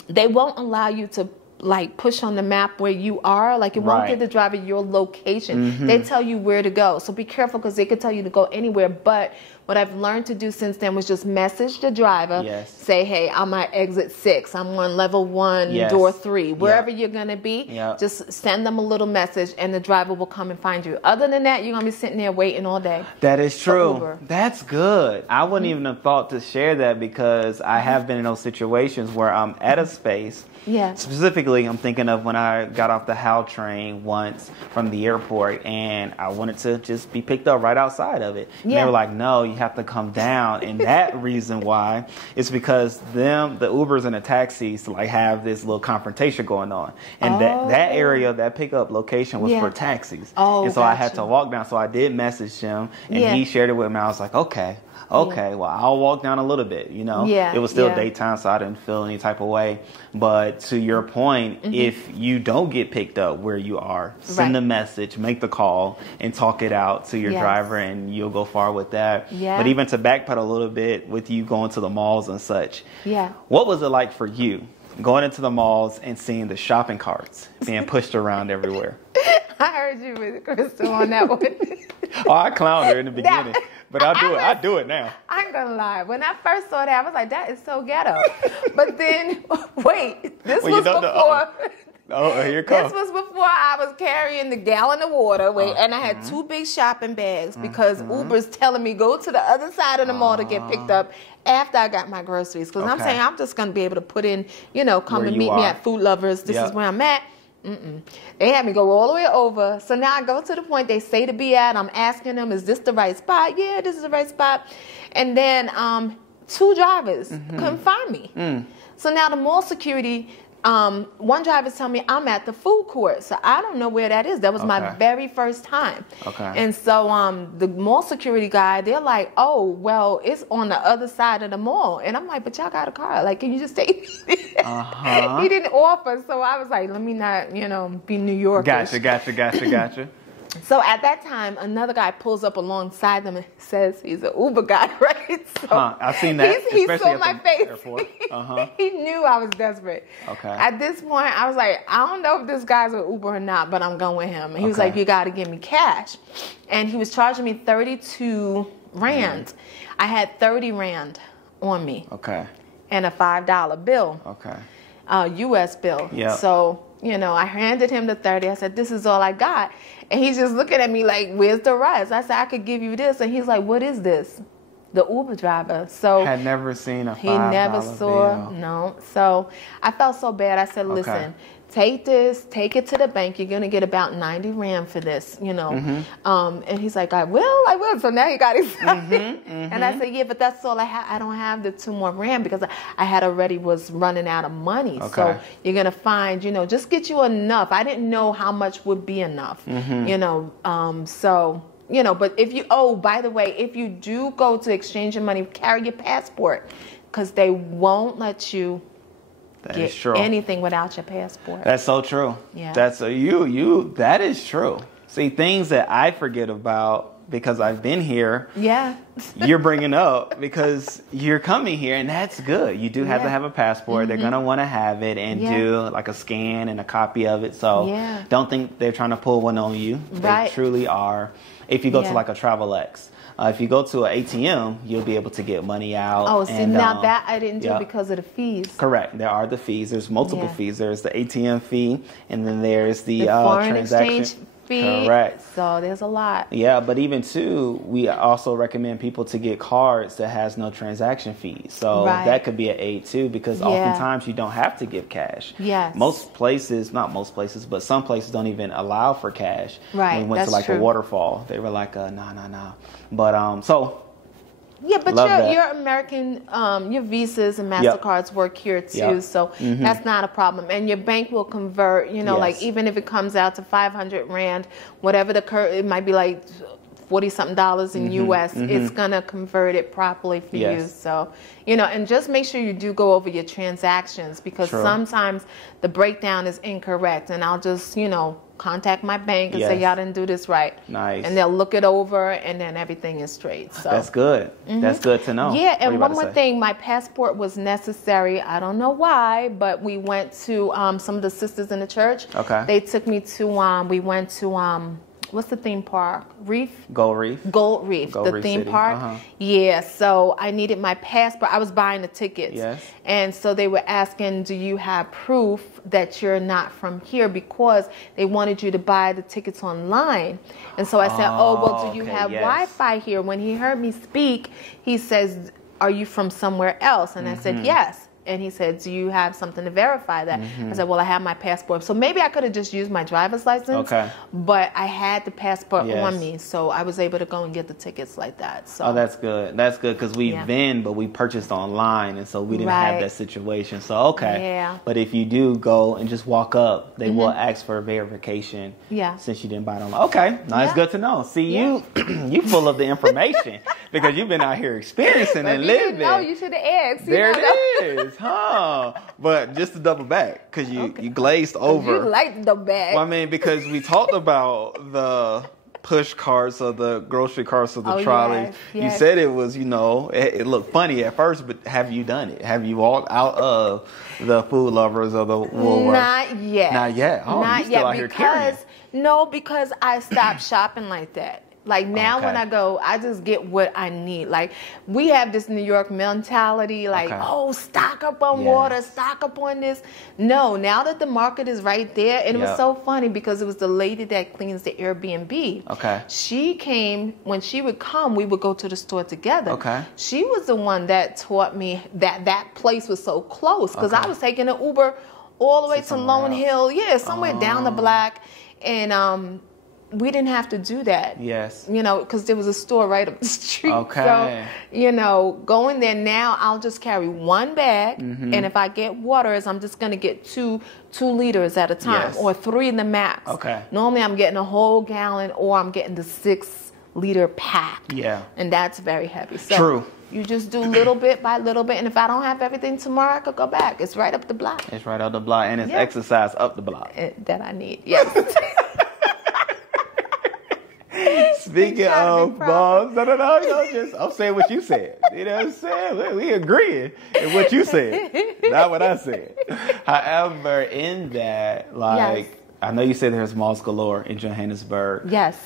won't allow you to like push on the map where you are. Like it won't give the driver your location. They tell you where to go. So be careful, because they could tell you to go anywhere. But what I've learned to do since then was just message the driver. Say, hey, I'm at exit 6. I'm on level 1, door 3. Wherever you're going to be, just send them a little message and the driver will come and find you. Other than that, you're going to be sitting there waiting all day. That is true. That's good. I wouldn't even have thought to share that, because I have been in those situations where I'm at a space. Specifically, I'm thinking of when I got off the HAL train once from the airport, and I wanted to just be picked up right outside of it. And they were like, no, you have to come down. And that reason why is because the Ubers and the taxis like have this little confrontation going on. And that area, that pickup location was for taxis. And so I had to walk down. So I did message him, and he shared it with me. I was like, okay, well, I'll walk down a little bit, It was still daytime, so I didn't feel any type of way. But to your point, if you don't get picked up where you are, send a message, make the call, and talk it out to your driver, and you'll go far with that. But even to backpedal a little bit with you going to the malls and such, what was it like for you going into the malls and seeing the shopping carts being pushed around everywhere? I heard you with Chrystle on that one. Oh, I clowned her in the beginning, but I do it now. I ain't gonna lie. When I first saw that, I was like, that is so ghetto. But then, wait, this was before. Oh, here it comes. This was before I was carrying the gallon of water. And I had 2 big shopping bags because Uber's telling me go to the other side of the mall to get picked up after I got my groceries. Because I'm saying I'm just gonna be able to put in, come and meet me at Food Lovers. This is where I'm at. They had me go all the way over. So now I go to the point they say to be at. I'm asking them, is this the right spot? Yeah, this is the right spot. And then 2 drivers couldn't find me. So now the mall security, one driver told me I'm at the food court. So I don't know where that is. That was my very first time. And so the mall security guy, they're like, oh, well, it's on the other side of the mall. And I'm like, but y'all got a car. Like, can you just take me? He didn't offer. So I was like, let me not, be New Yorkers. Gotcha. So at that time, another guy pulls up alongside them and says he's an Uber guy, right? So I've seen that. He saw my face. Airport. He knew I was desperate. At this point, I was like, I don't know if this guy's an Uber or not, but I'm going with him. And he was like, you got to give me cash. And he was charging me 32 Rand. I had 30 Rand on me. And a $5 bill. U.S. bill. So, I handed him the 30. I said, this is all I got. And he's just looking at me like, where's the rest? I said, I could give you this. And he's like, what is this? The Uber driver. So had never seen a $5 He never saw, bill. no. So I felt so bad. I said, listen, take this, take it to the bank. You're going to get about 90 Rand for this, And he's like, I will. So now he got his And I said, yeah, but that's all I have. I don't have the 2 more Rand because I had already was running out of money. So you're going to find, just get you enough. I didn't know how much would be enough, but if you, by the way, if you do go to exchange your money, carry your passport because they won't let you get anything without your passport. That's so true. Yeah. That's that is true. See, things that I forget about because I've been here. Yeah. You're bringing up because you're coming here, and that's good. You do have to have a passport. They're going to want to have it and do like a scan and a copy of it. So don't think they're trying to pull one on you. They truly are. If you go to like a TravelX. If you go to an ATM, you'll be able to get money out. Oh, see, now that I didn't do because of the fees. Correct. There are the fees. There's multiple fees. There's the ATM fee, and then there's the foreign transaction exchange fee. Correct. So there's a lot. Yeah, but even too, we also recommend people to get cards that has no transaction fees. So that could be an aid too, because oftentimes you don't have to give cash. Yes. Most places, not most places, but some places don't even allow for cash. Right. When we went to like a waterfall, they were like, nah. But so. Yeah, but your American, your Visas and MasterCards work here too, so that's not a problem. And your bank will convert, like even if it comes out to 500 Rand, whatever it might be like $40-something in US, it's going to convert it properly for you. So, and just make sure you do go over your transactions because sometimes the breakdown is incorrect. And I'll just, contact my bank and say, y'all didn't do this right. Nice. And they'll look it over and then everything is straight. So that's good. That's good to know. Yeah, and one more thing, my passport was necessary. I don't know why, but we went to some of the sisters in the church. They took me to, we went to, what's the theme park? Gold Reef, the theme park. Yeah, so I needed my passport. I was buying the tickets. Yes. And so they were asking, do you have proof that you're not from here? Because they wanted you to buy the tickets online. And so I said, do you have Wi-Fi here? When he heard me speak, he says, are you from somewhere else? And I said, yes. And he said, do you have something to verify that? I said, well, I have my passport. So maybe I could have just used my driver's license. But I had the passport on me. So I was able to go and get the tickets like that. So that's good. That's good because we've been, but we purchased online. And so we didn't have that situation. So, But if you do go and just walk up, they will ask for verification. Since you didn't buy it online. Okay. That's good to know. See, you full of the information because you've been out here experiencing and living. No, you should have asked. There it is. But just to double back, because you glazed over. You like the double back. Well, I mean, because we talked about push carts or the grocery carts or the trolleys. Yes. You said it was, it looked funny at first, but have you done it? Have you walked out of the Food Lovers or the Woolworths? Not yet. Not yet? Oh, not you still yet, out here carrying. No, because I stopped shopping like that. Like now Okay. when I go, I just get what I need. Like we have this New York mentality, like, Okay. oh, stock up on Yes. water, stock up on this. No, now that the market is right there, and it was Yep. so funny because it was the lady that cleans the Airbnb. Okay. She came, when she would come, we would go to the store together. Okay. She was the one that taught me that place was so close because Okay. I was taking an Uber all the way to somewhere Lone else. Hill, somewhere down the block, and we didn't have to do that. Yes. Because there was a store right up the street. Okay. So, going there now, I'll just carry one bag, Mm-hmm. and if I get waters, I'm just going to get two liters at a time, Yes. or 3 in the max. Okay. Normally, I'm getting a whole gallon, or I'm getting the 6-liter pack. Yeah. And that's very heavy. So True. You just do little bit by little bit, and if I don't have everything tomorrow, I could go back. It's right up the block. It's right up the block, and it's Yeah. exercise up the block. That I need. Yes. Speaking of moms, I'm saying what you said. You know what I'm saying? We agreeing with what you said, not what I said. However, in that, Yes. I know you said there's malls galore in Johannesburg. Yes.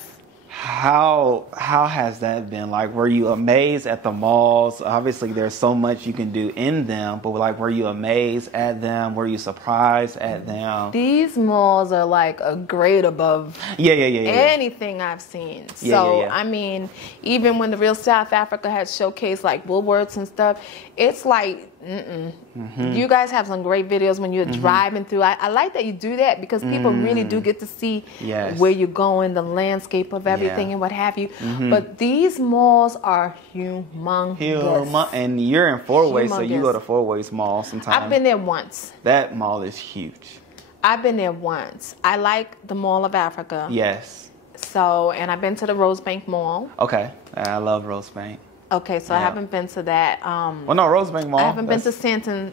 How has that been? Like, were you amazed at the malls? Obviously, there's so much you can do in them, but were you amazed at them? Were you surprised at them? These malls are like a grade above Yeah. anything I've seen. So, Yeah. I mean, even when the Real South Africa had showcased like Woolworths and stuff, it's like, You guys have some great videos when you're driving through. I like that you do that because people really do get to see Yes. where you're going, the landscape of everything and what have you. But these malls are humongous. And you're in Four Ways, so you Humongous. go to Four Ways Mall sometimes. I've been there once. That mall is huge. I've been there once. I like the Mall of Africa. Yes. So, and I've been to the Rosebank Mall. Okay. I love Rosebank. Okay, so I Yeah. haven't been to that. Well, no, Rosebank Mall. I haven't been to the Santon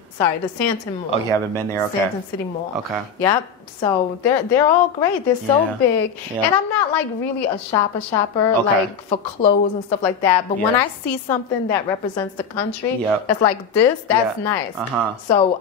Mall. Oh, you haven't been there? Okay. Santon City Mall. Okay. Yep. So they're all great. They're so Yeah. big. Yeah. And I'm not like really a shopper Okay. like for clothes and stuff like that. But when Yes. I see something that represents the country, Yep. that's like this, that's Yeah. nice. Uh-huh. So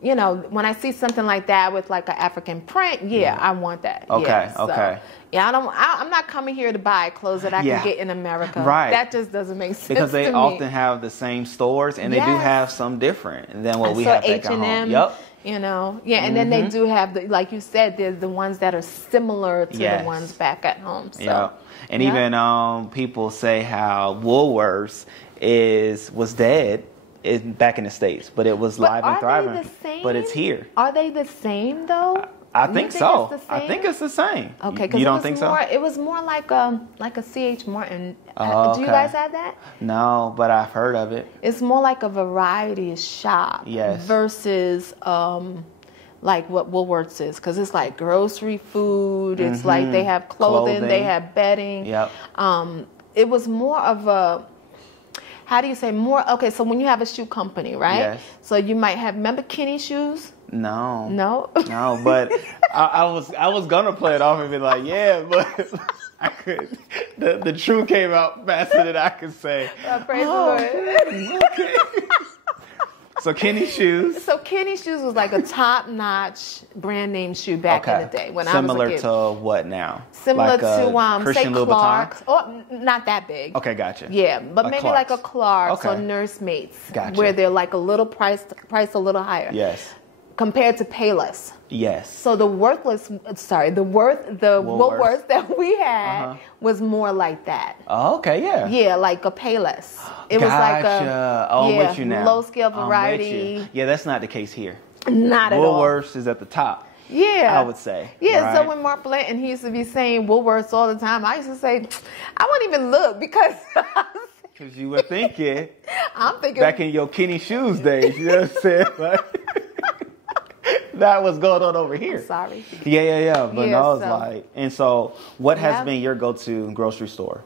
when I see something like that with like an African print, I want that. Okay, Yeah, so, okay. Yeah, I'm not coming here to buy clothes that I Yeah. can get in America. Right. That just doesn't make sense Because they to me. often have the same stores, and they do Yes. have some different than what we So have back at home. H&M, Yep. and then they do have like you said, there's the ones that are similar to Yes. the ones back at home. So, Yeah. And yeah. even people say how Woolworths was dead back in the States, but it was But live and are thriving. they the same? But it's here. Are they the same though? I You think so. it's the I same? think it's the same. Okay, You because don't think so? It was more like a CH Martin. Oh, Do you okay. guys have that? No, but I've heard of it. It's more like a variety shop. Yes. Versus like what Woolworths is, because it's like grocery food. It's like they have clothing, they Clothing. have bedding. Yep. It was more of a, how do you say more? Okay, so when you have a shoe company, right? Yes. So you might have, remember Kenny shoes? No. No. No, but I was gonna play it off and be like, yeah, but I could. The truth came out faster than I could say. Praise the Oh, Lord. okay. So Kenny shoes. So Kenny shoes was like a top-notch brand name shoe back in the day when I was a kid. Similar to what now? Similar Like a to Christian say Louboutin? Clark's. Oh, not that big. Okay, gotcha. Yeah, but maybe like a Clark's or Okay. Nursemaid's, Gotcha. where they're like a little price a little higher. Yes. Compared to Payless. Yes. So the Woolworths that we had was more like that. Oh, okay, yeah. Yeah, like a Payless. It was like a I'm with you now. low scale I'm with variety. you. Yeah, that's not the case here. Not at all. Woolworths is at the top. Yeah. I would say. Yeah, right? so when Mark Blanton, he used to be saying Woolworths all the time, I used to say, I wouldn't even look because Because you were thinking I'm thinking back in your Kenny Shoes days, you know what I'm saying? Like, that was going on over here. sorry. Yeah. But Yeah, no, it's so- like, and so what has Yeah. been your go-to grocery store?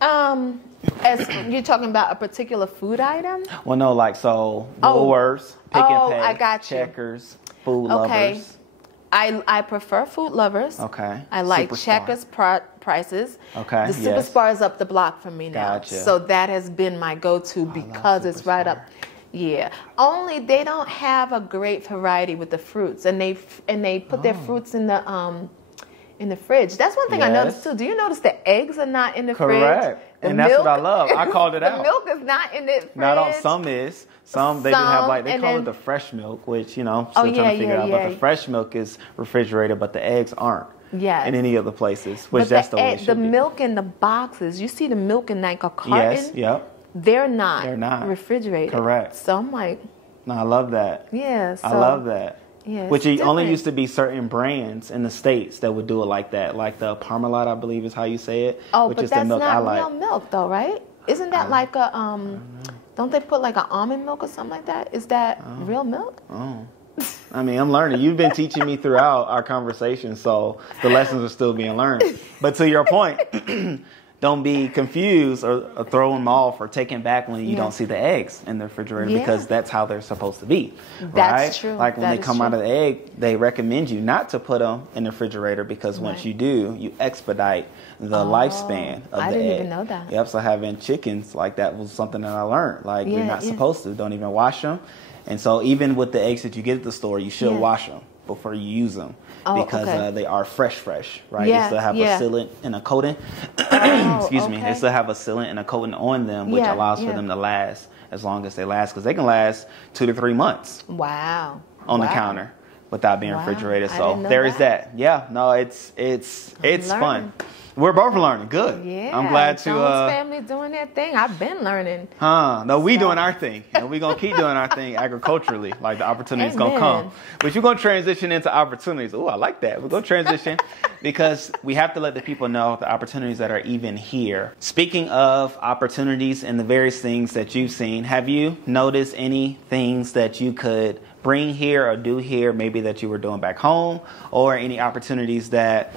As you're talking about a particular food item? Well, no, like, so Woolworths, Pick and Pay, I got you. Checkers, Food Okay. Lovers. I prefer Food Lovers. Okay. I like Superstar. Checkers prices. Okay. The yes. Superstar is up the block for me now. Gotcha. So that has been my go-to because it's right up. Yeah. Only they don't have a great variety with the fruits, and they put their fruits in the fridge. That's one thing I noticed too. Do you notice the eggs are not in the fridge? Correct. And that's what I love. I called it out. The milk is not in the fridge. Not all. Some is. Some they do have like they call it the fresh milk, which still trying to figure out. But the fresh milk is refrigerated, but the eggs aren't. Yes. In any other places, which but that's the way it should the be. milk in the boxes. You see the milk in like a carton. Yes. Yep. They're not refrigerated. Correct. So I'm like, no, I love that. Yeah. So, I love that. Yeah, which it only used to be certain brands in the States that would do it like that. Like the Parmalat, I believe is how you say it. Oh, which but is that's the milk not I like. real milk though, right? Isn't that like a, don't they put like an almond milk or something like that? Is that real milk? Oh. I mean, I'm learning. You've been teaching me throughout our conversation, so the lessons are still being learned. But to your point, don't be confused or throw them off or taken back when you don't see the eggs in the refrigerator because that's how they're supposed to be. That's true. Like when they come out of the egg, they recommend you not to put them in the refrigerator because once you do, you expedite the lifespan of the egg. I didn't even know that. Yep, so having chickens like that was something that I learned. Like you're not supposed to. Don't even wash them. And so even with the eggs that you get at the store, you should wash them before you use them because they are fresh, right? Yeah, they still have a sealant and a coating. Excuse me. They still have a sealant and a coating on them, which allows for them to last as long as they last because they can last 2 to 3 months. Wow. On the counter without being refrigerated. So there is that. Yeah, no, it's fun. We're both learning. Good. Yeah. I'm glad to. Jones family doing their thing. I've been learning. No, we doing our thing, and we're gonna keep doing our thing agriculturally. Like the opportunities gonna come, but you're gonna transition into opportunities. Oh, I like that. We're gonna transition because we have to let the people know the opportunities that are even here. Speaking of opportunities and the various things that you've seen, have you noticed any things that you could bring here or do here, maybe that you were doing back home, or any opportunities that,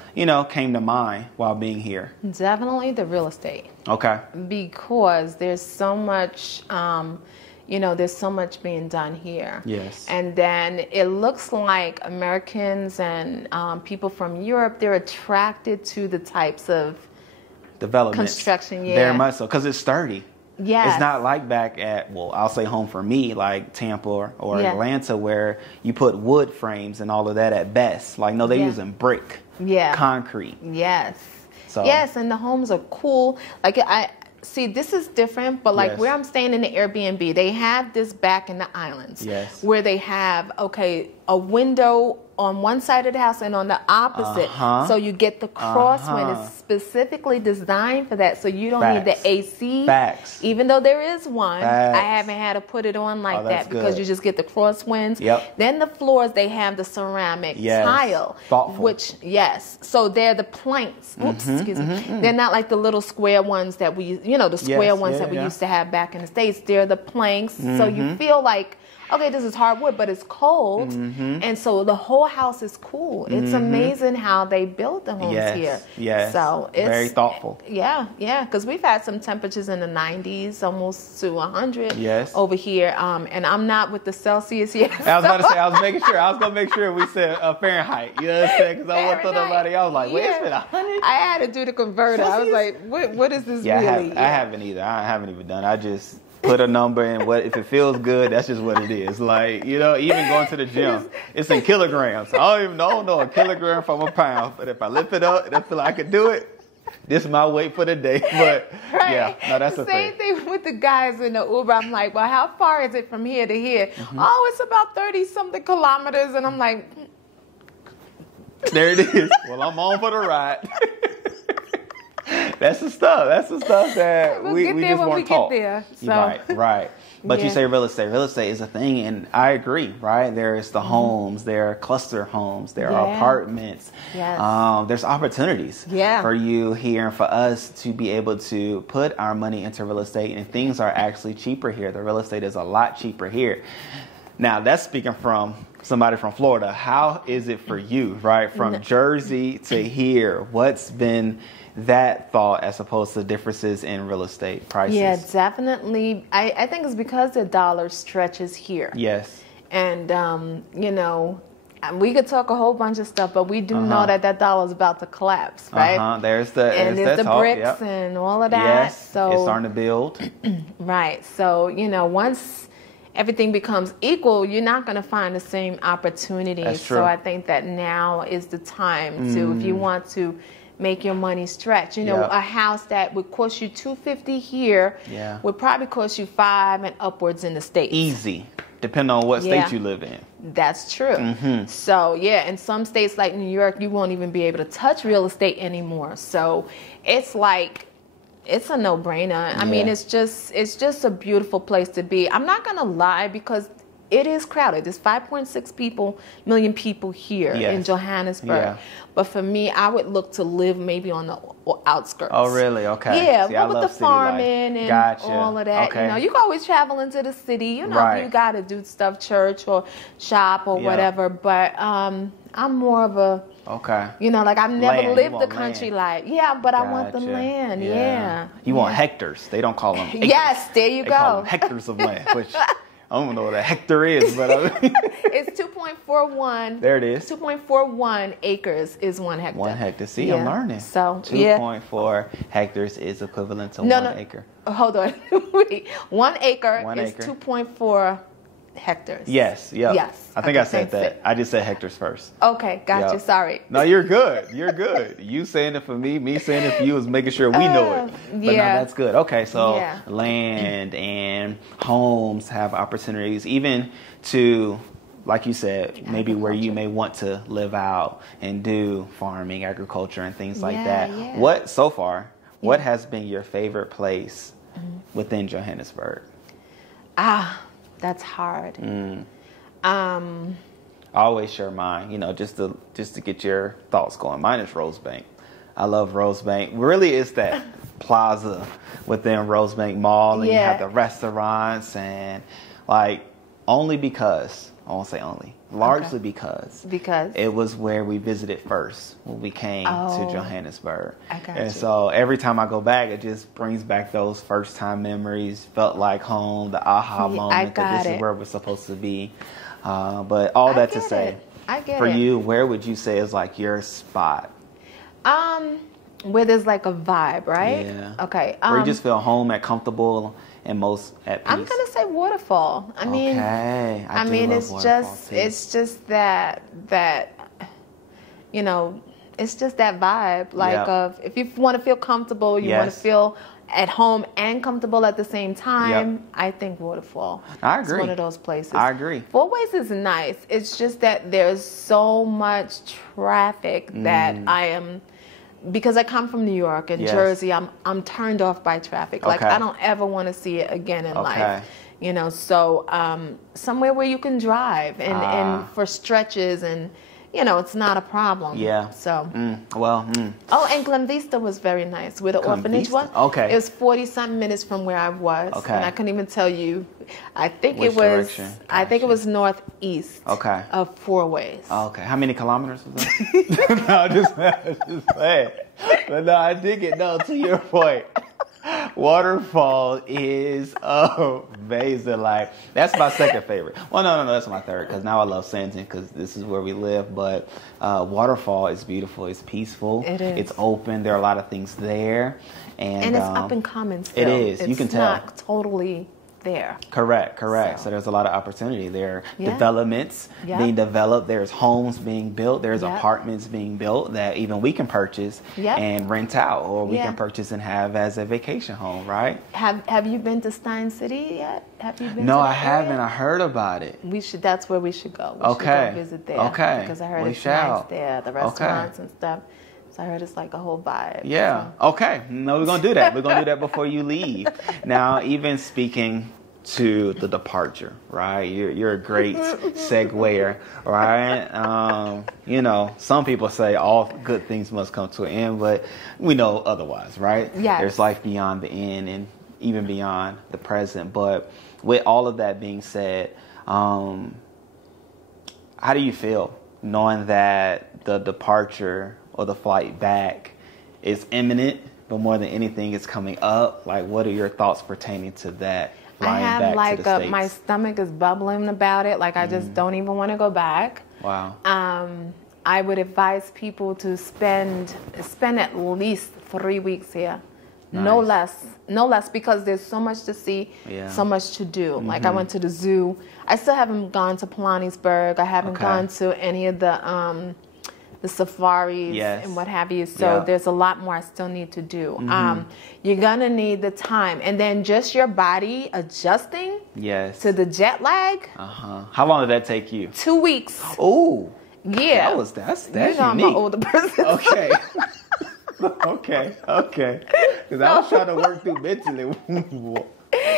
came to mind while being here? Definitely the real estate. Okay. Because there's so much, there's so much being done here. Yes. And then it looks like Americans and people from Europe, they're attracted to the types of development construction. Yeah. Very much so, because it's sturdy. Yeah. It's not like back at, I'll say home for me, like Tampa or Atlanta, where you put wood frames and all of that at best. Like, no, they're using brick, concrete. Yes. So. Yes, and the homes are cool. Like, I see, this is different, but like where I'm staying in the Airbnb, they have this back in the islands. Yes. Where they have, a window on one side of the house and on the opposite. So you get the crosswind. It's specifically designed for that. So you don't need the AC. Facts. Even though there is one. Facts. I haven't had to put it on like that because good. you just get the crosswinds. Yep. Then the floors, they have the ceramic tile. Thoughtful. Which, so they're the planks. Oops, excuse me. They're not like the little square ones that we, the square ones that we used to have back in the States. They're the planks. So you feel like, okay, this is hardwood, but it's cold. And so the whole house is cool. It's amazing how they build the homes here. Yes. So it's very thoughtful. Yeah. Because we've had some temperatures in the 90s, almost to 100 over here. And I'm not with the Celsius yet. I was about to say, I was making sure. I was going to make sure we said Fahrenheit. You know what I'm saying? Because I want to throw nobody. I was like, wait, it's been 100? I had to do the converter. I was like, what is this really? I haven't either. I haven't even done it. I just put a number in. If it feels good, that's just what it is. Like, even going to the gym, it's in kilograms. I don't even know a kilogram from a pound. But if I lift it up and I feel like I could do it, this is my weight for the day. But that's the same thing with the guys in the Uber. I'm like, well, how far is it from here to here? Oh, it's about 30-something kilometers. And I'm like, there it is. Well, I'm on for the ride. That's the stuff. That's the stuff that we just weren't taught. So. Right. But you say real estate. Real estate is a thing, and I agree, right? There's the homes, there are cluster homes, there are apartments. Yes. There's opportunities for you here and for us to be able to put our money into real estate, and things are actually cheaper here. The real estate is a lot cheaper here. Now, that's speaking from somebody from Florida. How is it for you, right? From Jersey to here, what's been that thought as opposed to differences in real estate prices? Yeah, definitely. I think it's because the dollar stretches here. Yes. And, We could talk a whole bunch of stuff, but we do know that dollar is about to collapse, right? There's the talk. bricks and all of that. Yes, so it's starting to build. Right. So, once everything becomes equal, you're not going to find the same opportunities. That's true. So I think that now is the time to, if you want to make your money stretch. A house that would cost you $250 here would probably cost you $5 and upwards in the States. Easy. Depending on what state you live in. That's true. So, in some states like New York, you won't even be able to touch real estate anymore. So it's like, it's a no-brainer. I mean, it's just a beautiful place to be. I'm not going to lie, because it is crowded. There's 5.6 million people here in Johannesburg. Yeah. But for me, I would look to live maybe on the outskirts. Oh, really? Okay. Yeah, See, but with the farming and all of that. Okay. You can always travel into the city. You got to do stuff, church or shop or whatever. But I'm more of a... Okay. Like I've never land. lived the country life. Yeah, but I want the land. Yeah. You want hectares. They don't call them acres. Yes, there you they go. Call them hectares of land, which I don't know what a hectare is, but it's 2.41. There it is. 2.41 acres is 1 hectare. 1 hectare. See, I'm learning. So 2.4 hectares is equivalent to 1 acre. Hold on. 1 acre is 2.4 hectares. Yes. Yep. Yes. I think I said that. I just said hectares first. Okay, got you. Sorry. No, you're good. You're good. You saying it for me saying it for you is making sure we know it. But no, that's good. Okay, so land and homes have opportunities, even to, like you said, maybe where you may want to live out and do farming, agriculture, and things like that. Yeah. What has been your favorite place within Johannesburg? That's hard. I always share mine, just to get your thoughts going. Mine is Rosebank. I love Rosebank. Really, it's that plaza within Rosebank Mall, and you have the restaurants, and only because, I won't say only, largely because it was where we visited first when we came to Johannesburg. I got and so every time I go back, it just brings back those first time memories. Felt like home, the aha moment that this is where we're supposed to be. But all that to say, for you, where would you say is like your spot? Where there's like a vibe, right? Yeah. Okay. Where you just feel home and comfortable and most at peace. I'm gonna say waterfall. I mean, it's just that it's just that vibe. Of if you want to feel comfortable, you want to feel at home and comfortable at the same time. I think waterfall. I agree. It's one of those places. I agree. Fort Ways is nice. It's just that there's so much traffic that because I come from New York and Jersey, I'm turned off by traffic. Like I don't ever want to see it again in life. So somewhere where you can drive and for stretches and it's not a problem. Yeah. So. Oh, and Glen Vista was very nice, where the orphanage was. Okay. It was 40-something minutes from where I was. Okay. And I couldn't even tell you. I think Which it was. Direction? I think it was northeast. Okay. Of 4 ways. Okay. How many kilometers was that? No, just saying. But no, I dig it. No, to your point. Waterfall is amazing. Like, that's my second favorite. Well, no, that's my third, because now I love Sandton because this is where we live. But Waterfall is beautiful. It's peaceful. It is. It's open. There are a lot of things there. And it's up and coming still. It is. You can tell. It's not totally there. Correct. So there's a lot of opportunity there. Developments being developed. There's homes being built. There's apartments being built that even we can purchase and rent out, or we can purchase and have as a vacation home, right? Have you been to Stein City yet? Have you been? No, to I haven't. I heard about it. We should. That's where we should go. We should go visit there. Okay. Because I heard it's nice there. The restaurants and stuff. So I heard it's like a whole vibe. Yeah. So. Okay. No, we're gonna do that. We're gonna do that before you leave. Now, even speaking to the departure, right? You're a great seguer, right? Some people say all good things must come to an end, but we know otherwise, right? Yes. There's life beyond the end and even beyond the present. But with all of that being said, how do you feel knowing that the departure or the flight back is imminent, but more than anything, it's coming up? Like, what are your thoughts pertaining to that? flying I have back like to the States? my stomach is bubbling about it. Like I just don't even want to go back. Wow. I would advise people to spend at least 3 weeks here. Nice. No less, because there's so much to see, so much to do. Like I went to the zoo. I still haven't gone to Johannesburg. I haven't gone to any of the safaris and what have you. So there's a lot more I still need to do. You're gonna need the time, and then just your body adjusting to the jet lag. How long did that take you? 2 weeks. Oh, yeah. That's you know, unique. I'm an older person. Okay. okay. Because I was trying to work through mentally.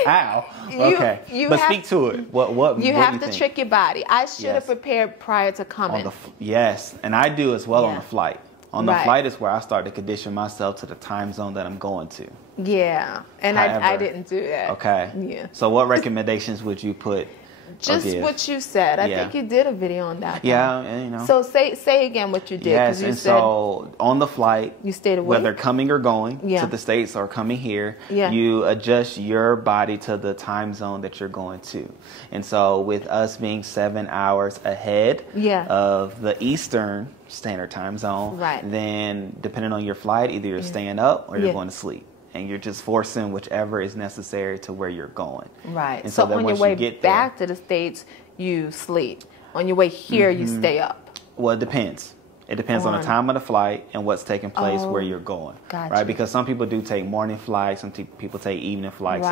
How? Okay. But speak to it. What you have to think? trick your body. I should have prepared prior to coming. Yes, and I do as well on the flight. On the flight is where I start to condition myself to the time zone that I'm going to. Yeah, and However, I didn't do that. Okay. Yeah. So what recommendations would you put? Just what you said. I think you did a video on that. Yeah, and, you know. So say again what you did. Yes, you and said so on the flight, you stayed away. Whether coming or going to the States or coming here, Yeah. you adjust your body to the time zone that you're going to. And so with us being 7 hours ahead of the Eastern Standard Time Zone, then depending on your flight, either you're staying up or you're going to sleep. And you're just forcing whichever is necessary to where you're going. Right. And so that on your once way you get back to the States, you sleep. On your way here, you stay up. Well, it depends. It depends on the time of the flight and what's taking place where you're going. Gotcha. Right? Because some people do take morning flights, some people take evening flights.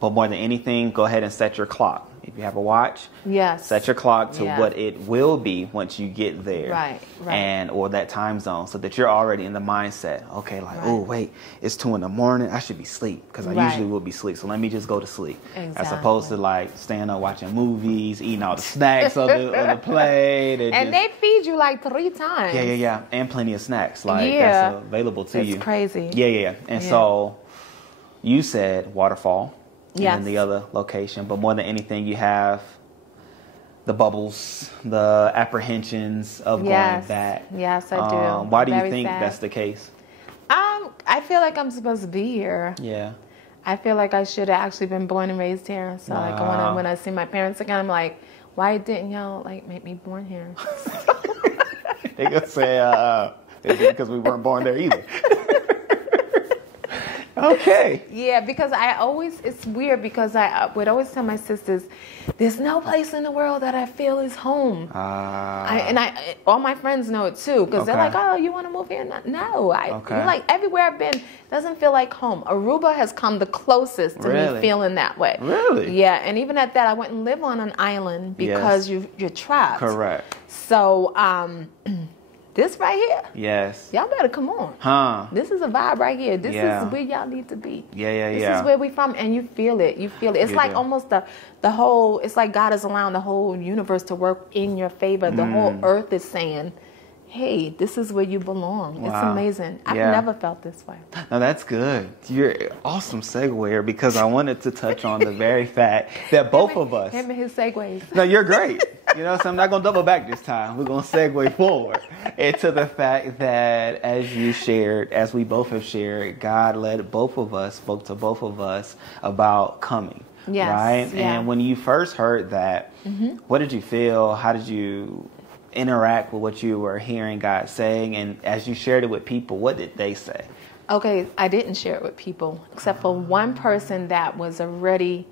But more than anything, go ahead and set your clock. If you have a watch, set your clock to what it will be once you get there, and or that time zone, so that you're already in the mindset. Okay, like oh wait, it's 2 a.m. I should be asleep because I usually will be asleep. So let me just go to sleep, as opposed to like staying up watching movies, eating all the snacks on the plate, and they feed you like 3 times. Yeah, and plenty of snacks that's available to you. It's crazy. Yeah. And so you said waterfall. And the other location, but more than anything, you have the bubbles, the apprehensions of going back. Yes, I do. Why do you think that's the case? I feel like I'm supposed to be here. Yeah. I feel like I should have actually been born and raised here. So like when I see my parents again, I'm like, why didn't y'all like make me born here? They could say it's because we weren't born there either. Okay. Yeah, because it's weird because I would always tell my sisters, there's no place in the world that I feel is home. All my friends know it too, because they're like, oh, you want to move here? No, like everywhere I've been doesn't feel like home. Aruba has come the closest to me feeling that way. Really? Yeah, and even at that, I wouldn't live on an island because you're trapped. Correct. So, this right here. Yes. Y'all better come on. Huh. This is a vibe right here. This is where y'all need to be. Yeah. This is where we from, and you feel it. It's like almost the whole, it's like God is allowing the whole universe to work in your favor. The whole earth is saying, hey, this is where you belong. Wow. It's amazing. I've never felt this way. No, that's good. You're an awesome seguer, because I wanted to touch on the very fact that both of us. Him and his segues. No, you're great. You know, so I'm not going to double back this time. We're going to segue forward into the fact that, as you shared, as we both have shared, God spoke to both of us about coming. Yes. Right? Yeah. And when you first heard that, what did you feel? How did you interact with what you were hearing God saying? And as you shared it with people, what did they say? Okay, I didn't share it with people, except for one person that was already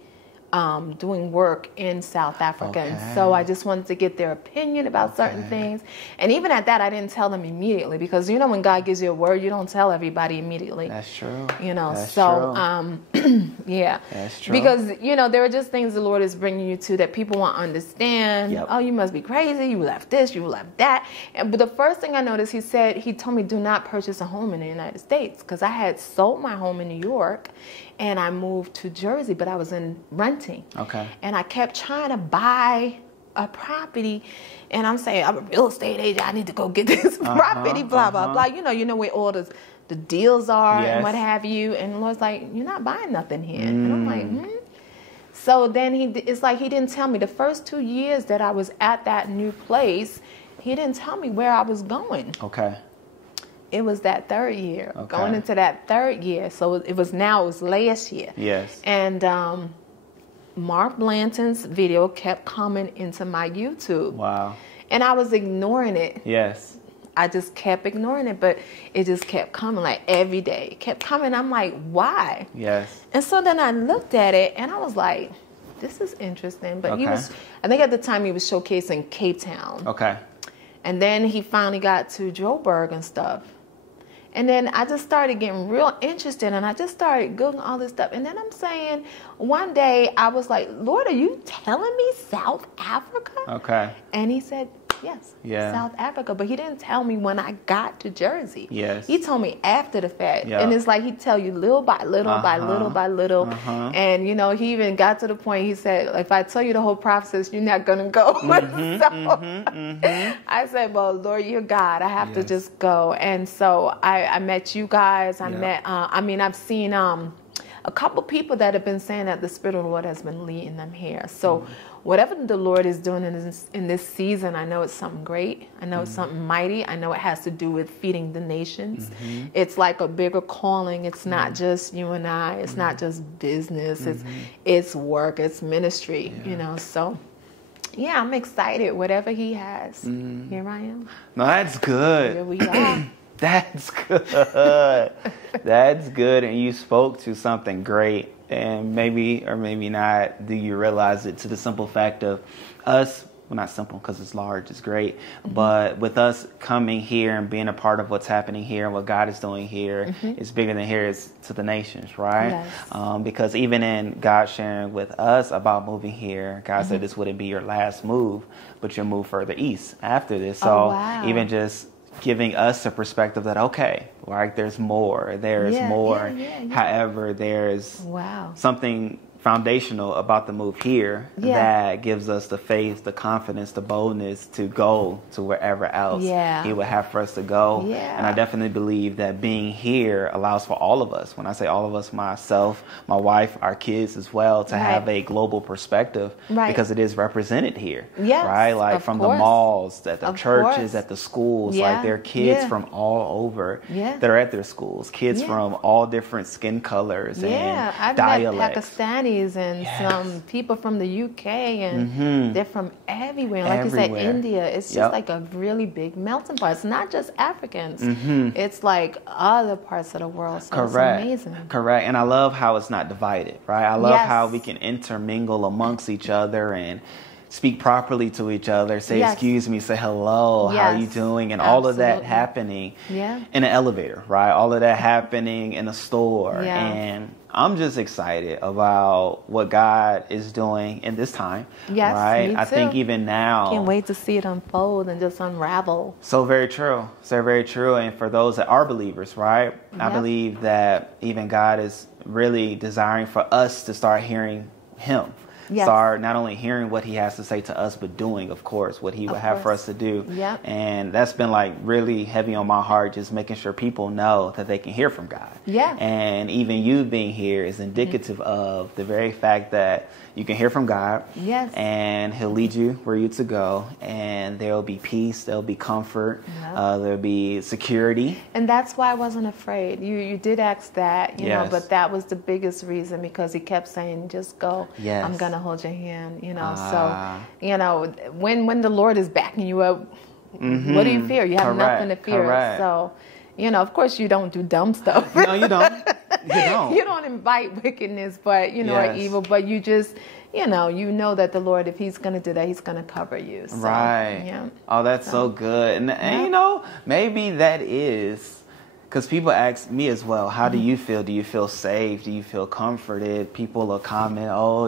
doing work in South Africa. Okay. And so I just wanted to get their opinion about certain things. And even at that, I didn't tell them immediately, because, you know, when God gives you a word, you don't tell everybody immediately. That's true. You know, That's true. Yeah. That's true. Because, you know, there are just things the Lord is bringing you to that people won't understand. Yep. Oh, you must be crazy. You left this, you left that. But the first thing I noticed, he told me, do not purchase a home in the United States, because I had sold my home in New York and I moved to Jersey, but I was in renting. Okay. And I kept trying to buy a property, and I'm saying, I'm a real estate agent, I need to go get this property, blah, blah, blah. You know where all the deals are and what have you. And the Lord's like, you're not buying nothing here. And I'm like, So then it's like he didn't tell me. The first 2 years that I was at that new place, he didn't tell me where I was going. Okay. It was that third year, Okay. going into that third year. So it was last year. Yes. And Mark Blanton's video kept coming into my YouTube. Wow. And I was ignoring it. Yes. I just kept ignoring it, but it just kept coming like every day. It kept coming. I'm like, why? Yes. And so then I looked at it and I was like, this is interesting. But Okay. I think at the time he was showcasing Cape Town. Okay. And then he finally got to Joburg and stuff. And then I just started getting real interested and I just started Googling all this stuff. And then I'm saying, one day I was like, Lord, are you telling me South Africa? Okay. And he said, yes, Yeah. South Africa. But he didn't tell me when I got to Jersey. Yes. He told me after the fact. Yeah. And it's like he tell you little by little by little by little. And, you know, he even got to the point, he said, if I tell you the whole process, you're not going to go. I said, well, Lord, you're God. I have to just go. And so I met you guys. I've seen a couple people that have been saying that the Spirit of the Lord has been leading them here. So whatever the Lord is doing in this season, I know it's something great. I know it's something mighty. I know it has to do with feeding the nations. It's like a bigger calling. It's not just you and I. It's not just business. It's work. It's ministry, you know. So, yeah, I'm excited. Whatever he has, here I am. No, that's good. Here we are. That's good. That's good. And you spoke to something great. And maybe or maybe not do you realize it, to the simple fact of us, well, not simple because it's large, it's great, but with us coming here and being a part of what's happening here and what God is doing here, it's bigger than here, it's to the nations, right? Yes. Because even in God sharing with us about moving here, God said this wouldn't be your last move, but you'll move further east after this. So even just giving us a perspective that, okay, right, there's more. However, there's something foundational about the move here that gives us the faith, the confidence, the boldness to go to wherever else he would have for us to go. And I definitely believe that being here allows for all of us, when I say all of us, myself, my wife, our kids as well, to have a global perspective because it is represented here, right? Like from the malls, at the churches, at the schools, like there are kids from all over that are at their schools, kids from all different skin colors and I've dialects. met Pakistanis and some people from the UK, and they're from everywhere. Like you said, India. It's just like a really big melting pot. It's not just Africans. It's like other parts of the world. So it's amazing. Correct. And I love how it's not divided, right? I love how we can intermingle amongst each other and speak properly to each other, say excuse me, say hello, how are you doing, and all of that happening in an elevator, right? All of that happening in a store. And I'm just excited about what God is doing in this time, right? I think even now, can't wait to see it unfold and just unravel. So very true. So very true. And for those that are believers, right? I believe that even God is really desiring for us to start hearing him. Start not only hearing what he has to say to us, but doing, of course, what he would have for us to do. And that's been like really heavy on my heart, just making sure people know that they can hear from God. And even you being here is indicative of the very fact that you can hear from God. And he'll lead you where you to go. And there'll be peace. There'll be comfort. There'll be security. And that's why I wasn't afraid. You did ask that, you know, but that was the biggest reason, because he kept saying, just go. I'm going to hold your hand, you know. So, you know, when the Lord is backing you up, what do you fear? You have nothing to fear. So, you know, of course you don't do dumb stuff. No, you don't. You don't. You don't invite wickedness, but, you know, or evil, but you just, you know that the Lord, if he's going to do that, he's going to cover you. So, Oh, that's so good. And you know, maybe that is, because people ask me as well, how do you feel? Do you feel safe? Do you feel comforted? People will comment, oh,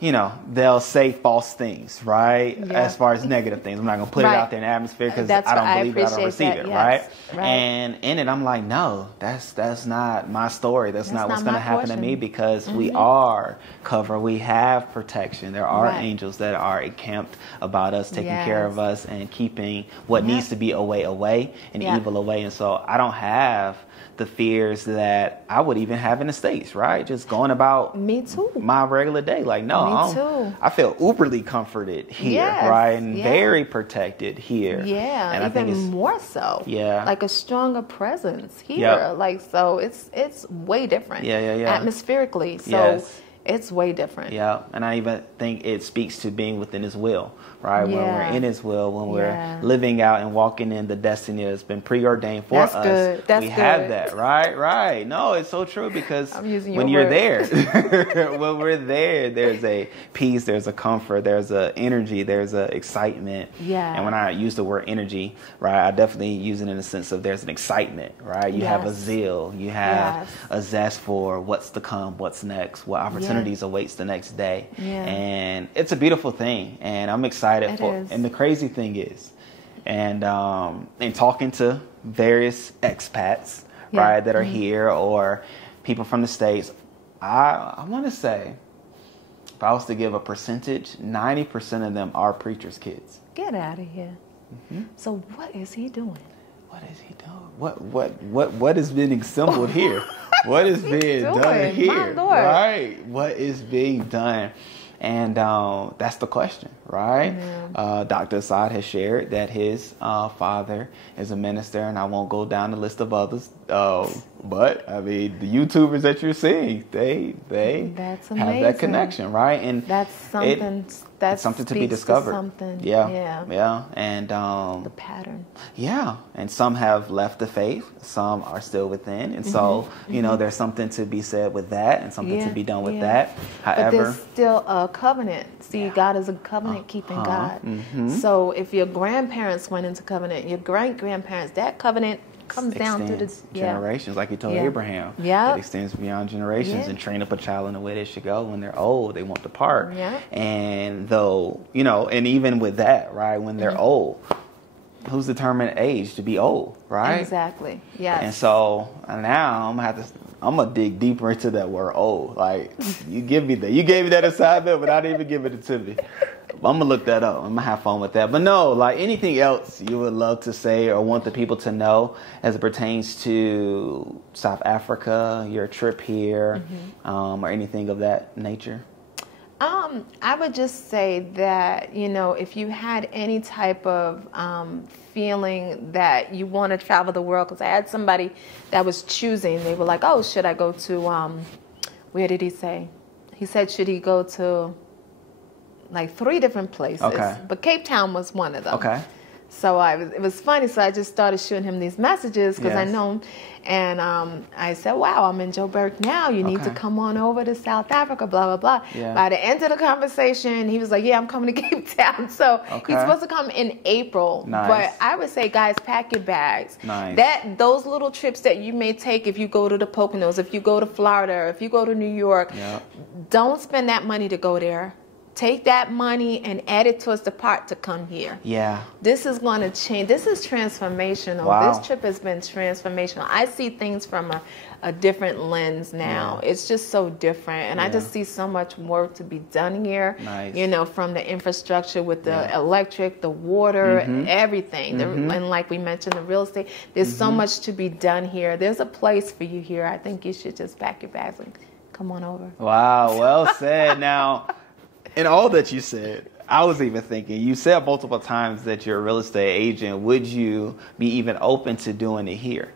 you know, they'll say false things, right? As far as negative things. I'm not going to put it out there in the atmosphere because I don't believe it, I don't receive it, right? And in it, I'm like, no, that's not my story. That's not what's going to happen to me, because we are covered. We have protection. There are angels that are encamped about us, taking care of us and keeping what needs to be away and evil away. And so I don't have the fears that I would even have in the States, right? Just going about me too, my regular day. Like, no, I feel uberly comforted here, Yes, right? And yeah. very protected here. Yeah, and I think even it's more so. Yeah. Like a stronger presence here. Yep. Like, so it's way different. Yeah. Atmospherically. So Yes. it's way different. Yeah, and I even think it speaks to being within His will, right? When we're in His will, when we're living out and walking in the destiny that's been preordained for us. Good. That's we good. have that, right? Right. No, it's so true because when your you're there, when we're there, there's a peace, there's a comfort, there's a energy, there's a excitement. Yeah. And when I use the word energy, right, I definitely use it in the sense of there's an excitement, right? You have a zeal, you have a zest for what's to come, what's next, what opportunities awaits the next day. And it's a beautiful thing, and I'm excited and the crazy thing is, and talking to various expats, right, that are here or people from the States, I want to say, if I was to give a percentage, 90% of them are preachers' kids. Get out of here. So what is he doing? What is he doing? What is being assembled here? What is being done here? Right? What is being done? And that's the question, right? Dr. Assad has shared that his father is a minister, and I won't go down the list of others. But I mean, the YouTubers that you're seeing, they have that connection, right? And that's something. That's something to be discovered. Yeah. And the pattern. Yeah, and some have left the faith, some are still within, and so there's something to be said with that, and something to be done with that. However, but there's still a covenant. See, God is a covenant-keeping God. So if your grandparents went into covenant, your great-grandparents, that covenant comes down through the generations, like He told Abraham. It extends beyond generations, and train up a child in the way they should go. When they're old, they won't depart. And though, and even with that, right, when they're old, who's determined age to be old, right? Exactly. Yes. And so now I'm gonna dig deeper into that word old. Like, you gave me that assignment, but I didn't even give it to me. I'm gonna look that up. I'm gonna have fun with that. But no, like, anything else you would love to say or want the people to know as it pertains to South Africa, your trip here, or anything of that nature? I would just say that, if you had any type of feeling that you want to travel the world, because I had somebody that was choosing, they were like, oh, should I go to, where did he say? He said, should he go to like 3 different places? But Cape Town was one of them. So it was funny. So I just started shooting him these messages because I know him. And I said, wow, I'm in Joburg now. You need to come on over to South Africa, blah, blah, blah. By the end of the conversation, he was like, yeah, I'm coming to Cape Town. So he's supposed to come in April. But I would say, guys, pack your bags. Those little trips that you may take if you go to the Poconos, if you go to Florida, if you go to New York, don't spend that money to go there. Take that money and add it towards the part to come here. This is going to change. This is transformational. This trip has been transformational. I see things from a different lens now. It's just so different. And I just see so much work to be done here. From the infrastructure with the electric, the water, everything. And like we mentioned, the real estate. There's so much to be done here. There's a place for you here. I think you should just pack your bags and come on over. Wow, well said. Now, in all that you said, I was even thinking, you said multiple times that you're a real estate agent. Would you be even open to doing it here?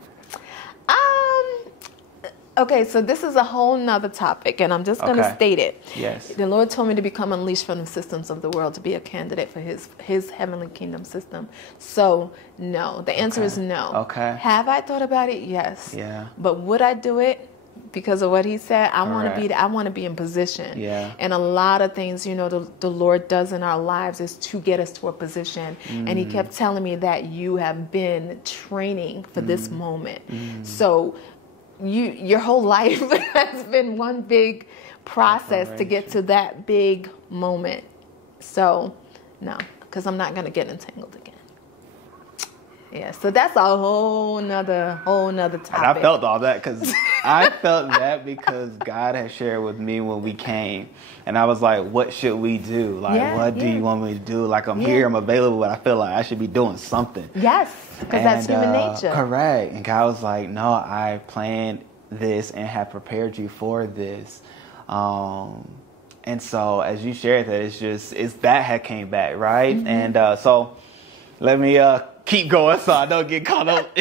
Okay, so this is a whole nother topic, and I'm just going to state it. The Lord told me to become unleashed from the systems of the world to be a candidate for his heavenly kingdom system. So, no. The answer is no. Have I thought about it? Yes. But would I do it? Because of what he said, I want to be in position. And a lot of things, the Lord does in our lives is to get us to a position. And he kept telling me that you have been training for this moment. So your whole life has been one big process to get to that big moment. So no, because I'm not going to get entangled again. So that's a whole nother topic. And I felt all that because God had shared with me when we came, and I was like, what should we do? Like, what do you want me to do? Like, I'm here, I'm available, but I feel like I should be doing something. Yes, because that's human nature. Correct. And God was like, no, I planned this and have prepared you for this. And so as you shared that, it's that had came back, right? And so let me keep going so I don't get caught up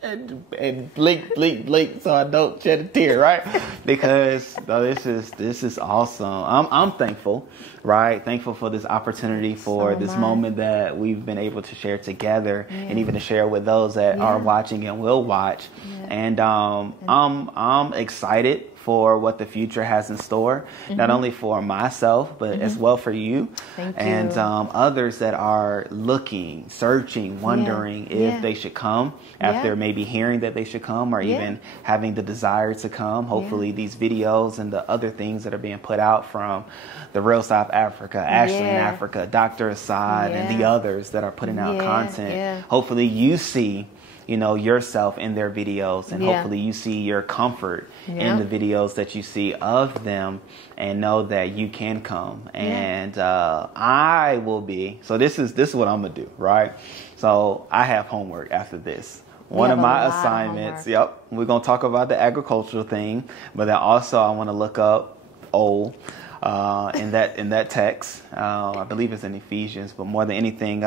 and blink so I don't shed a tear, right? Because this is awesome. I'm thankful, right? Thankful for this opportunity, for this moment that we've been able to share together, and even to share with those that are watching and will watch. And I'm excited for what the future has in store, not only for myself, but as well for you. Thank and you. Others that are looking, searching, wondering if they should come after maybe hearing that they should come, or even having the desire to come. Hopefully these videos and the other things that are being put out from the Real South Africa, Ashley in Africa, Dr. Assad, and the others that are putting out content. Hopefully you see, you know, yourself in their videos, and hopefully you see your comfort in the videos that you see of them, and know that you can come. And I will be, so this is what I'm gonna do, right? So I have homework after this. One of my assignments, we're gonna talk about the agricultural thing, but then also I want to look up in that text. I believe it's in Ephesians, but more than anything,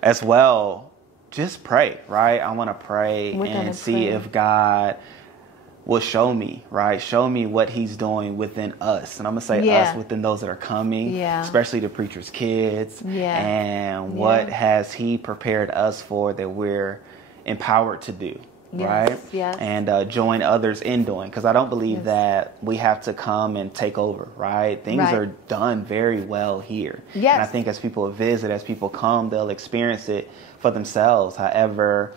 as well, just pray, right? I want to pray and see if God will show me, right? Show me what he's doing within us. And I'm going to say us within those that are coming, especially the preacher's kids. And what has he prepared us for that we're empowered to do, right? And join others in doing. Because I don't believe that we have to come and take over, right? Things are done very well here. And I think as people visit, as people come, they'll experience it for themselves. However,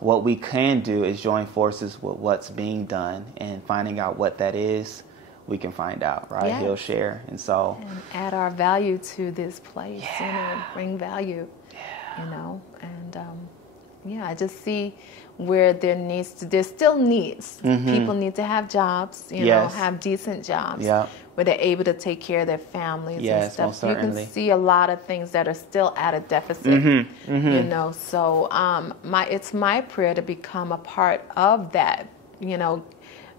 what we can do is join forces with what's being done, and finding out what that is, we can find out, right? He'll share. And so, and add our value to this place, you know, bring value, you know, and I just see where there's still needs. People need to have jobs, you know, have decent jobs, where they're able to take care of their families and stuff. You can see a lot of things that are still at a deficit, you know. So it's my prayer to become a part of that, you know.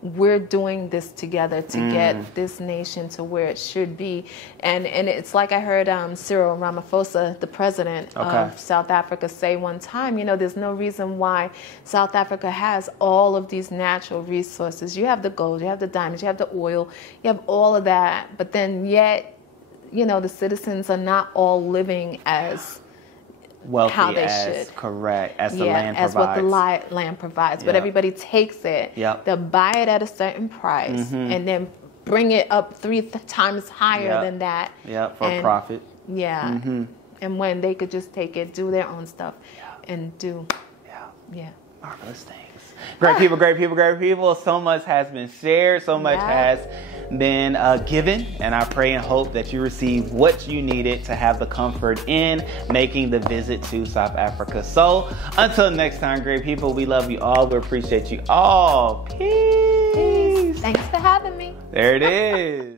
We're doing this together to get this nation to where it should be. And it's like I heard Cyril Ramaphosa, the president of South Africa, say one time, you know, there's no reason why South Africa has all of these natural resources. You have the gold, you have the diamonds, you have the oil, you have all of that. But then yet, you know, the citizens are not all living as wealthy how they as should. Correct, as the land as provides. what the land provides. But everybody takes it, they'll buy it at a certain price, and then bring it up 3 times higher than that. For profit. And when they could just take it, do their own stuff, and do marvelous things. Great people, great people, great people. So much has been shared, so much has been given, and I pray and hope that you receive what you needed to have the comfort in making the visit to South Africa. So until next time, great people, we love you all. We appreciate you all. Peace. Thanks for having me. There it is.